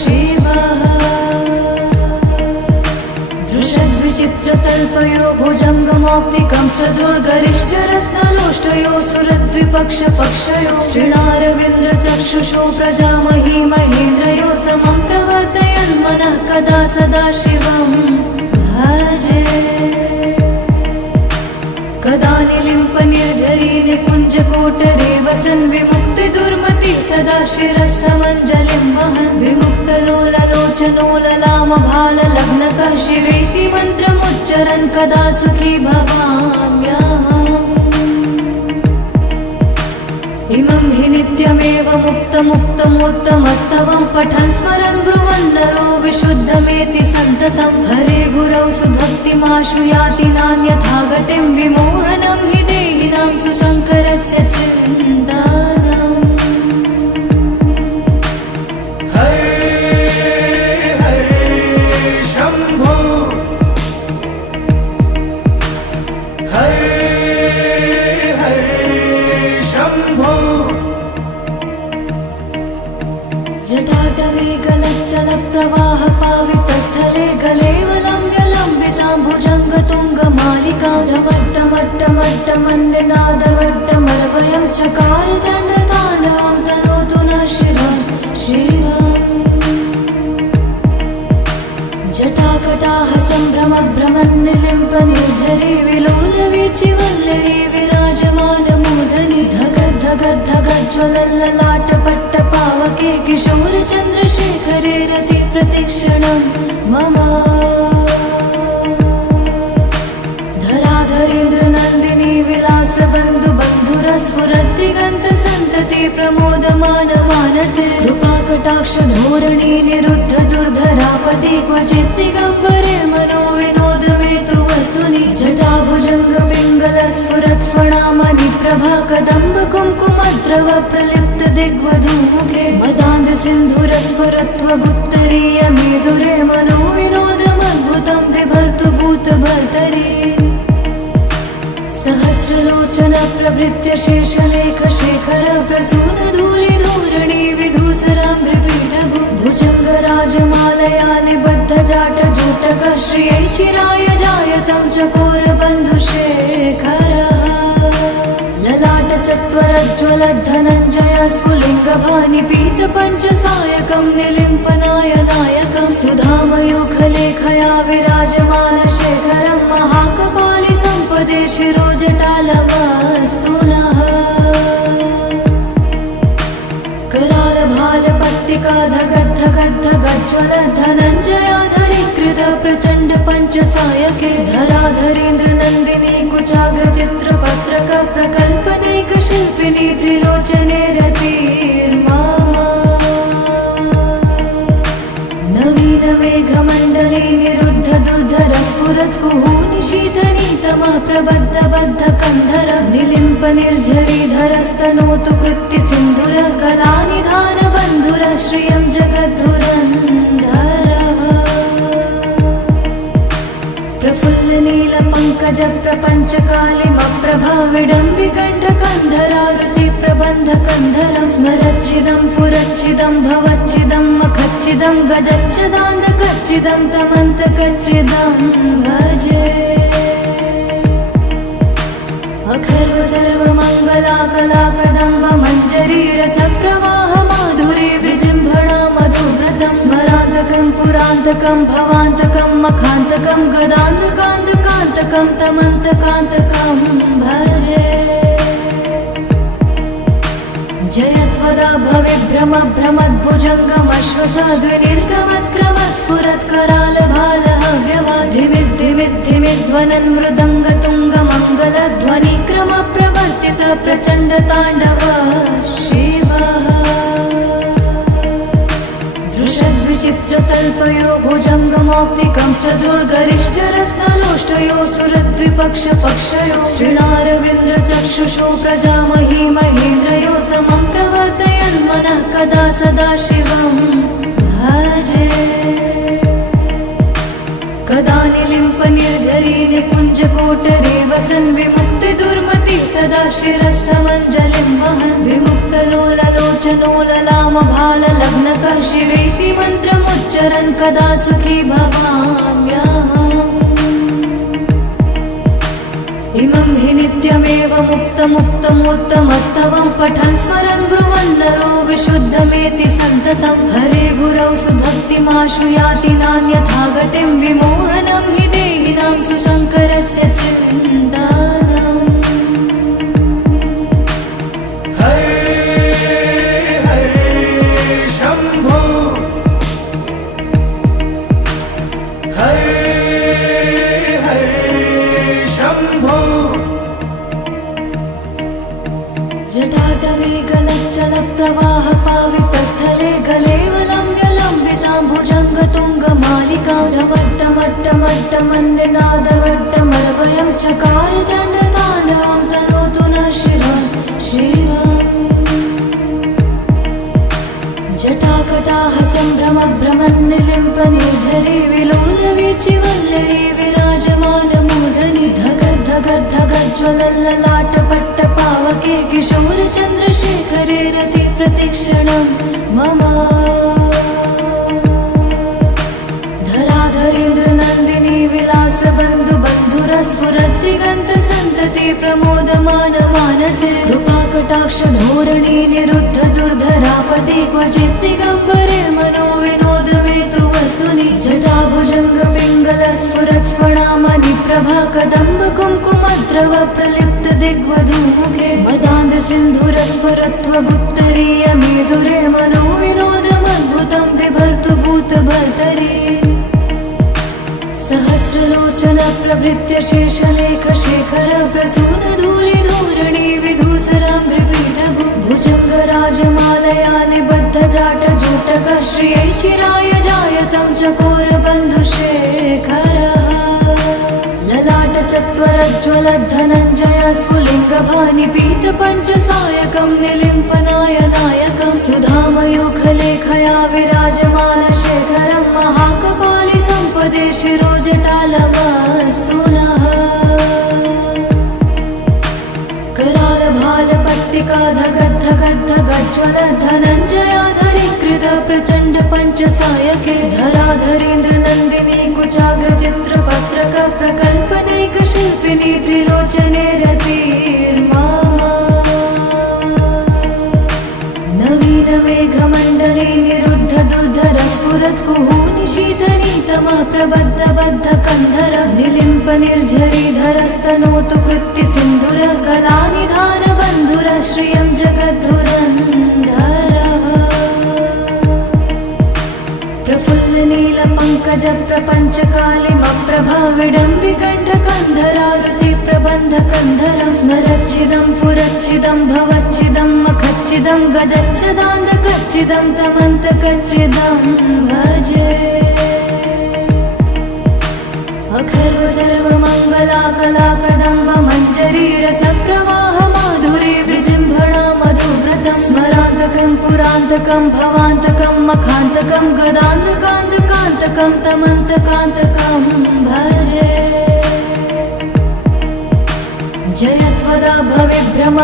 शिवः दृशद्विचित्रतल्पयो भुजङ्गमौक्तिकं सजोर्गरिष्ठरत्नलोष्टयो सुरद्विपक्षपक्षयो श्रीणारविन्द्रचक्षुषो प्रजामही महेन्द्रयो समं प्रवर्तयन्मनः कदा सदा शिवं भजे कदा निलिम्प निर्झरी निकुञ्जकोटरे वसन् विमुक्तिदुर्मति सदा शिरस्थमञ्जलिं वहन् विमुक्तलोललोचनोललामभाललग्नकः शिवेति मन्त्रमुच्चरन् कदा सुखी भवाम्यहम् इमं हि नित्यमेव मुक्तमुक्तमोत्तमस्तवं पठन् स्मरन् ब्रुवन् नरो विशुद्धमेति सन्ततं हरे गुरौ सुभक्तिमाशु याति नान्यथा गतिं विमोहनं हि देहिनां सुशङ्करस्य चिन्तनम् हरे हरे शम्भो हरे हरे शम्भो जटाटवे गलच्चल प्रवाह पावितस्थले गलेवलम्ब्यलम्बितां भुजङ्गतुङ्गमालिकां ढमट्टमट्टमट्टमन्निनादवट्टमर्वयं चकार चण्डताण्डवं तनोतु नः शिवं शिवम् जटाकटाह सम्भ्रमभ्रमन्निलिम्प निर्झरी विलोलवीचि वल्लरी विराजमानमूर्धनि धगद्धगद्धगज्ज्वलल्ललाटपट्टपावके किशोरचन्द्रशेखरे रति प्रतीक्षणं मम धराधरेन्द्रनन्दिनी विलासबन्धु बन्धुरस्फुरद्दिगन्तसन्तति प्रमोदमान मानसे कृपाकटाक्ष धोरणी निरुद्ध दुर्धरापदि क्वचित् दिगम्बरे मनो विनोदमेतु वस्तुनि जटाभुजङ्ग पिङ्गलस्फुर प्रलिप्त दिग्वधूमुखे मदान्ध सिन्धुरस्फुरत्वगुत्तरीयमेधुरे मनो विनोदमद्भुतं बिभर्तु भूतभर्तरि सहस्रलोचन प्रभृत्य शेषलेख शेखर प्रसून धूलिधूरणि विधूसराम्भ्रपीठभु भुजङ्गराजमालया निबद्ध जाट जूटक श्रियै चिराय जायतं चकोरबन्धुशेखरः ललाट चत्वरज्ज्वलद्धनञ्जय स्फुलिङ्गभानि पीतपञ्चसायकं निलिम्पनायनायकं सुधामयूखलेखया विराजमान शेखरं महाकपालि सम्पदे शिरोजटालमस्तु नः करालभालपट्टिका धगद्धगद्धगज्ज्वलद्धनञ्जयाधरीकृत प्रचण्ड पञ्चसायके धराधरेन्द्र नन्दिनी कुचाग्रचित्रपत्रक प्रकल्पदैकशिल्पिनी त्रिलोचने रतिर्मा नवीन मेघमण्डले निरुद्ध दुर्धरस्फुरत्कुहूनि शीतनीतमः प्रबद्ध बद्ध कन्धर निलिम्प निर्झरीधरस्तनोतु कृत्ति सिन्धुर कलानिधान बन्धुर श्रियं जगद्धुरन्धरः प्रफुल्ल नील पङ्कज प्रपञ्चकालिमप्रभा विडम्बिकण्ठकन्धरा रुचि प्रबन्ध कन्धर स्मरच्छिदं पुरच्छिदं भवच्छिदं मखच्छिदं गजच्छदान्धकच्छिदं तमन्तकच्छिदं भजे अखर्व सर्वमङ्गलाकलाकदम्ब मञ्जरीरसप्रवाह माधुरी विजृम्भणा मधुव्रतं स्मरान्तकं पुरान्तकं भवान्तकं मखान्तकं गदान्तकान्तकान्तकं तमन्तकान्तकं भजे जयत्वदा भविभ्रम भ्रमद्भुजङ्गमश्वसाद्विनिर्गमत्क्रम स्फुरत्करालभालहव्यवाधिमिद्धिमिद्धिमिध्वनन् मृदङ्गतुङ्गमङ्गलध्वनिक्रम प्रवर्तित प्रचण्डताण्डव शिवः दृशद्विचित्रतल्पयो भुजङ्गमौक्तिकं सजोर्गरिष्ठरत्नलोष्टयो सुरद्विपक्षपक्षयो श्रीणारविन्द्रचक्षुषो प्रजामही महेन्द्रयो समं प्रवर्तयन् मनः कदा सदा शिवं भजे कदा निलिम्प निर्झरी निकुञ्जकोटरे वसन् विमुक्ति दुर्मति सदा शिरस्थमञ्जलिं वहन् विमुक्तलोललोचनोललाम भाललग्नकः शिवेति मन्त्रमुच्चरन् कदा सुखी भवाम्यहम् इमं हि नित्यमेव मुक्तमुत्तमोत्तमस्तवं पठन् स्मरन् ब्रुवन् नरो विशुद्धमेति सन्ततं हरे गुरौ सुभक्तिमाशु याति नान्यथा गतिं विमोहनं हि देहिनां सुशङ्करस्य चिन्तनम् हरे हरे शम्भो हरे हरे शम्भो जटाटवे गलच्चलप्रवाह पावितस्थले गलेवलम्ब्यलम्बितां भुजङ्गतुङ्गमालिकां ढमट्टमट्टमट्टमन्निनादवट्टमर्वयं चकार चण्डताण्डवं तनोतु नः शिवं शिवम् जटाकटाह सम्भ्रमभ्रमन्निलिम्प निर्झरी विलोलवीचिवल्लरी विराजमानमूर्धनि धगद्धगद्धगज्ज्वलल्ललाटपट्टपावके किशोरचन्द्रशेखरे रति प्रतिक्षणं मम धराधरेन्द्र नन्दिनी विलासबन्धु बन्धुरस्फुरद्दिगन्तसन्तति प्रमोदमान मानसे कृपाकटाक्ष धोरणी निरुद्ध दुर्धरापदे क्वचित् दिगम्बरे मनो विनोदमेतु वस्तुनि जटाभुजङ्ग पिङ्गलस्फुरत्फणामणि प्रभा कदम्ब कुङ्कुमद्रव प्रलिप्त दिग्वधूमुखे मदान्ध सिन्धुरस्फुरत्वगुत्तरीयमेधुरे मनो विनोदमद्भुतं बिभर्तु भूतभर्तरि सहस्रलोचन प्रभृत्य शेषलेख शेखर प्रसून धूलिधूरणि विधूसराम्भ्रपीठभु भुजङ्गराजमालया निबद्ध जाट जूटक श्रियै चिराय जायतं चकोरबन्धुशेखरः ललाट चत्वरज्ज्वलद्धनञ्जय स्फुलिङ्गभानि पीतपञ्चसायकं निलिम्पनायनायकं सुधामयूखलेखया विराजमानशेखरं महाकपालि सम्पदे शिरोजटालमस्तु नः करालभालपट्टिका धगद्धगद्धगज्ज्वल धनञ्जयाधरीकृत प्रचण्ड पञ्चसायके धराधरेन्द्र नन्दिनी कुचाग्रचित्रपत्रक प्रकल्पनैक शिल्पिनी त्रिलोचने रतिर्मा नवीन मेघमण्डले निरुद्ध दुर्धर स्फुरत् कुहूनि शीतनीतमा प्रबद्ध बद्ध कन्धर निलिम्प निर्झरीधरस्तनोतु कृत्ति सिन्धुर कलानिधान बन्धुर श्रियं जगद्धुरन्धरः प्रफुल्ल नील पंकज प्रपंच कालिमप्रभा विडम्बिकण्ठ कन्धरा रुचि प्रबन्ध कन्धर स्मरच्छिदं पुरच्छिदं भवच्छिदं मखच्छिदं गजच्छदान्धकच्छिदं तमन्तकच्छिदं भजे अखर्व सर्वमङ्गलाकलाकदम्ब मञ्जरी रसप्रवाह माधुरी विजृम्भणा मधुव्रतं स्मरान्तकं पुरान्तकं भवान्तकं मखान्तकं गदान्तकान्तकान्तकं तमन्तकान्तकं भजे जयत्वदा भविभ्रम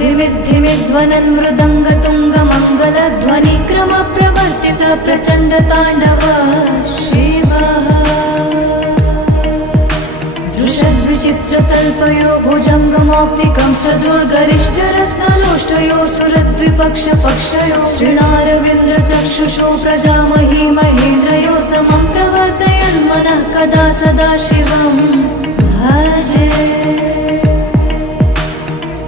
भ्रमद्भुजङ्गमश्वसाद्विनीर्गमत्क्रमस्फुरत्करालभालहव्यवाधिविद्धिविद्धिविध्वनन् मृदङ्गतुङ्गमङ्गलध्वनिक्रम प्रवर्तित प्रचण्ड ताण्डव शिवः दृशद्विचित्रतल्पयो भुजङ्गमौक्तिकं सजोर्गरिष्ठरत्नलोष्टयो सुरद्विपक्षपक्षयो तृणारविन्द्रचक्षुषो प्रजामही महेन्द्रयो समं प्रवर्तयन्मनः कदा सदा शिवं भजे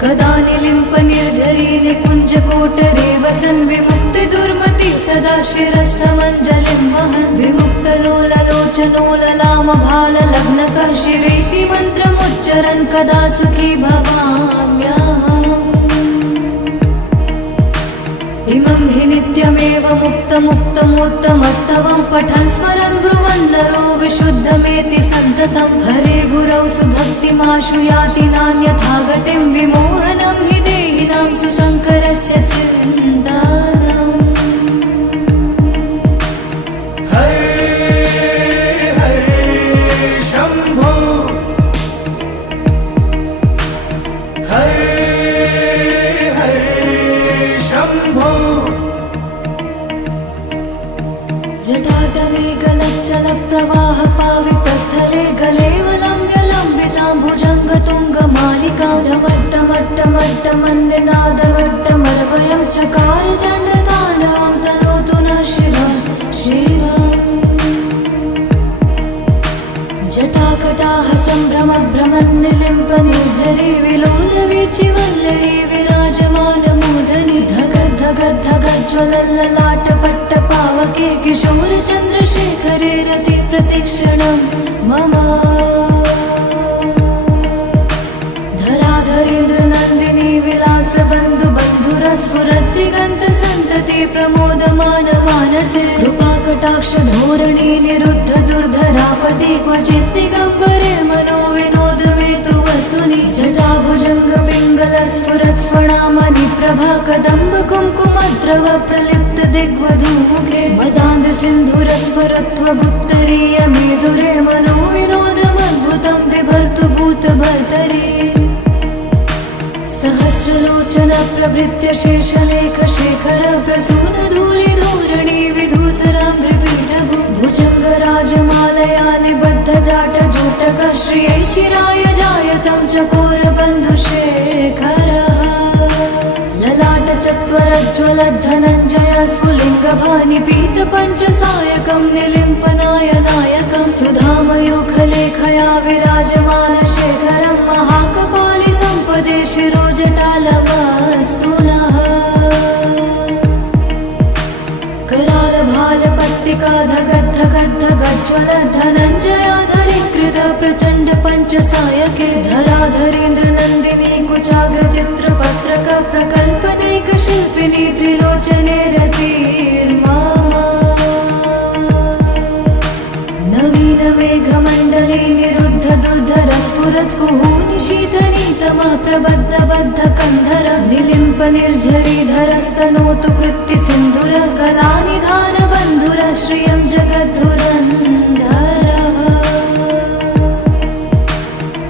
कदा निलिम्प निर्झरी निकुञ्जकोटरे वसन् विमुक्तिदुर्मति सदा शिरस्थमञ्जलिं वहन् विमुक्तलोललोचनोललामभाललग्नकः शिवेति मन्त्रमुच्चरन् कदा सुखी भवाम्यहम् इमं हि नित्यमेव मुक्तमुत्तमोत्तमस्तवं पठन् स्मरन् ब्रुवन् नरो विशुद्धमेति सन्ततं हरे गुरौ सुभक्तिमाशु याति नान्यथा गतिं विमोहनं हि देहिनां सुशङ्करस्य चिन्तनम् हरे हरे शम्भो हरे हरे शम्भो जटाटवे गलच्चल प्रवाह पावितस्थले गलेवलम्ब्यलम्बितां भुजङ्गतुङ्गमालिकां ढमट्टमट्टमट्टमन्निनादवट्टमर्वयं चकार चण्डताण्डवं तनोतु नः शिवं शिवम् जटाकटाह सम्भ्रमभ्रमन्निलिम्प निर्झरी विलोलवीचिवल्लरी विराजमानमूर्धनि धगद्धगद्धगज्ज्वलल्ललाटपट्टपावके किशोरचन्द्रशेखरे रति प्रतिक्षणं मम धराधरेन्द्र नन्दिनी विलासबन्धु बन्धुरस्फुरद्दिगन्तसन्तति प्रमोदमान मानसे कृपाकटाक्ष धोरणी निरुद्ध दुर्धरापति क्वचित् दिगम्बरे मनो विनोदमेतु वस्तुनि जटाभुजङ्ग पिङ्गल स्फुरत्फणामणि प्रभा कदम्ब कुङ्कुमद्रव प्रलिप्त दिग्वधूमुखे मदान्ध सिन्धुरस्फुरत्वगुप्तरीय मेधुरे मनो विनोदमद्भुतं बिभर्तु भूतभर्तरि सहस्रलोचन प्रभृत्य शेषलेख शेखर प्रसून धूलिधूरणि विधूसरां त्रिपीठभु भुजङ्गराजमालया निबद्ध जाटजूटक श्रियै चिराय जायतं चकोरबन्धुशेखरः ललाटचत्वरज्ज्वलद्धनञ्जय स्फुलिङ्गभानि पीतपञ्चसायकं निलिम्पनायनायकं सुधामयूखलेखया विराजमानशेखरं महाकपालि सम्पदे शिरोजटालमस्तु नः करालभालपट्टिका धगद्धगद्धगज्ज्वल धनञ्जयाधरीकृत प्रचण्ड पञ्चसायके धराधरेन्द्र नन्दिनी कुचाग्रचित्रपत्रक प्रकल्पनैक शिल्पिनी त्रिलोचने रतिर्मा स्फुरत्कुहूनिशीतनीतमः प्रबद्धबद्धकन्धर निलिम्प निर्झरीधरस्तनोतु कृत्तिसिन्धुरः कलानिधानबन्धुरः श्रियं जगद्धुरन्धरः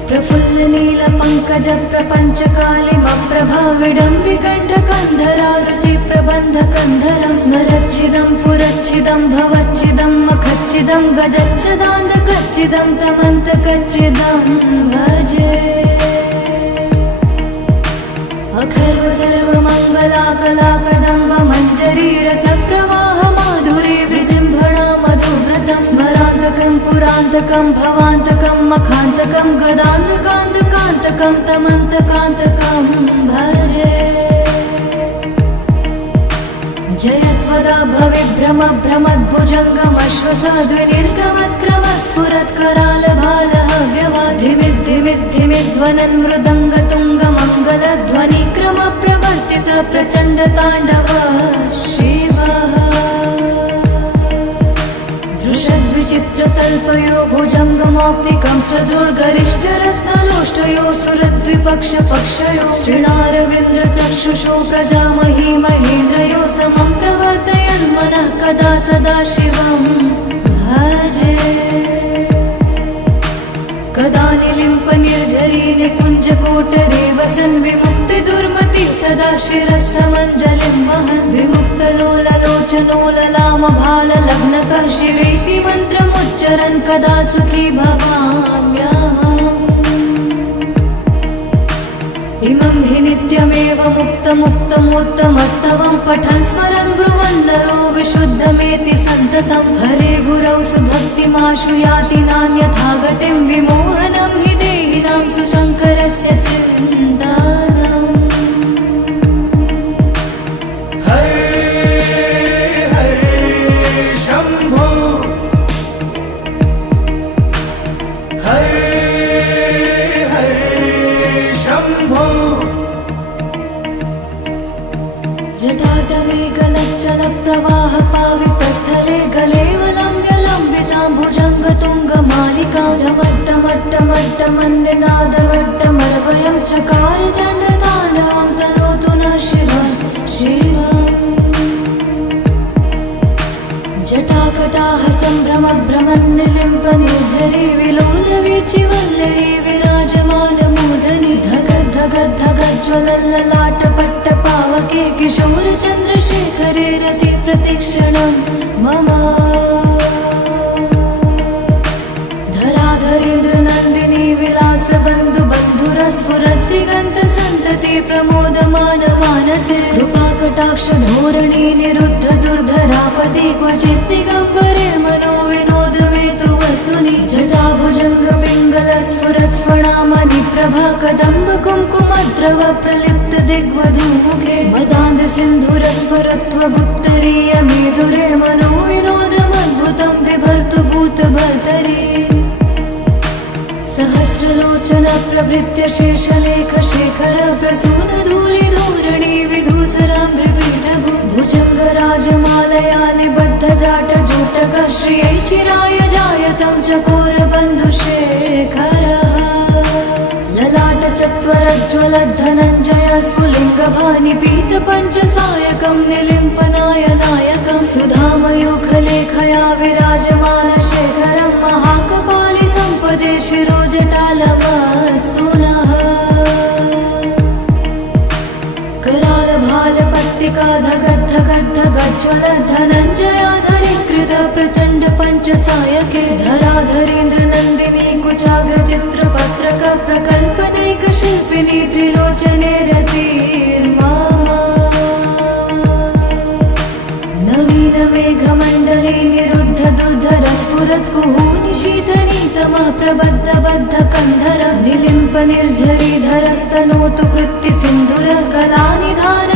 प्रफुल्लनीलपङ्कजप्रपञ्चकालिमप्रभाविडम्बिकण्ठकन्धरारुचिप्रबन्धकन्धरं स्मरच्छिदं पुरच्छिदं भवच्छिदं मखच्छिदं गजच्छदान्धकच्छिदं तमन्तकच्छिदं भजे अखर्व सर्वमङ्गलाकलाकदम्ब मञ्जरीरसप्रवाह माधुरी विजृम्भणा मधुव्रतं स्मरान्तकं पुरान्तकं भवान्तकं मखान्तकं गदान्तकान्तकान्तकं तमन्तकान्तकं भजे जयत्वदा भविभ्रमभ्रमद्भुजङ्गमश्वसाद्विनिर्गमत्क्रमस्फुरत्करालभालः व्यवाधिमिद्धिमिद्ध्वनन्मृदङ्गतुङ्गमङ्गलध्वनिक्रमप्रवर्तित प्रचण्डताण्डवः शिवः दृशद्विचित्रतल्पयो भुजङ्गमौक्तिकं सजोर्गरिष्ठरत्नलोष्टयो सुरद्विपक्षपक्षयो श्रीणारविन्द्रचक्षुषो प्रजामही महेन्द्रयो समं प्रवर्तयन्मनः कदा सदा शिवं भजे कदा निलिम्प निर्झरी निकुञ्जकोटरे वसन् विमुक्तिदुर्मतिः सदा शिरस्थमञ्जलिं वहन् विमुक्तलोललोचनोललामभाललग्नकः शिवेति मन्त्रमुच्चरन् कदा सुखी भवाम्यहम् इमं हि नित्यमेव मुक्तमुत्तमोत्तमस्तवं पठन् स्मरन् ब्रुवन् नरो विशुद्धमेति सन्ततं हरे गुरौ सुभक्तिमाशु याति नान्यथा गतिं विमोहनं हि देहिनां सुशङ्करस्य चिन्तनम् हरे हरे शम्भो हरे हरे शम्भो जटाटवे गलच्चलप्रवाह पावितस्थले गलेवलम्ब्यलम्बितां भुजङ्गतुङ्गमालिकां ढमट्टमट्टमट्टमन्निनादवट्टमरवयं चकार चण्डताण्डवं तनोतु नः शिवं शिवम् जटाकटाः सम्भ्रमभ्रमन्निलिम्प निर्झरी विलोलवीचिवल्लरी विराजमानमूर्धनि धगद्धगद्धगज्ज्वलल्ललाटपट्टपावके किशोरचन्द्रशेखरे रति प्रतिक्षणं मम धराधरेन्द्रनन्दिनी विलासबन्धुबन्धुरस्फुरद्दिगन्तसन्तति प्रमोदमानमानसे कृपाकटाक्षधोरणी निरुद्ध दुर्धरापदि क्वचित् दिगम्बरे मनो विनोदमेतु वस्तुनि जटाभुजङ्गपिङ्गलस्फुरत्फणामणिप्रभा कदम्ब कुङ्कुमद्रव प्रलिप्त दिग्वधूमुखे मदान्धसिन्धुरस्फुरत्वगुप्तरीय मेधुरे मनो विनोदमद्भुतं बिभर्तु भूतभर्तरि सहस्रलोचन प्रभृत्य शेषलेखशेखर प्रसूनधूलिधूरणि विधूसराम्भ्रिपीठभु भुजङ्गराजमालया निबद्धजाटजूटक श्रियै चिराय जायतं चकोरबन्धुशेखरः ललाटचत्वरज्ज्वलद्धनञ्जय स्फुलिङ्गभानिपीतपञ्चसायकं निलिम्पनायनायकं सुधामयूखलेखया विराजमानशेखरं महाकपालि सम्पदे शिरोजटालमस्तु नः करालभालपट्टिका धगद्धगद्धगज्ज्वलद्धनञ्जयाधरीकृत प्रचण्ड पञ्चसायके धराधरेन्द्रनन्दिनी कुचाग्रचित्रपत्रक प्रकल्पनैकशिल्पिनी त्रिलोचने रतिर्मा नवीनमेघमण्डले निरुद्ध दुर्धरस्फुरत्कुहूनिशीतनीतमः प्रबद्धबद्धकन्धर निलिम्प निर्झरीधरस्तनोतु कृत्तिसिन्धुरः कलानिधान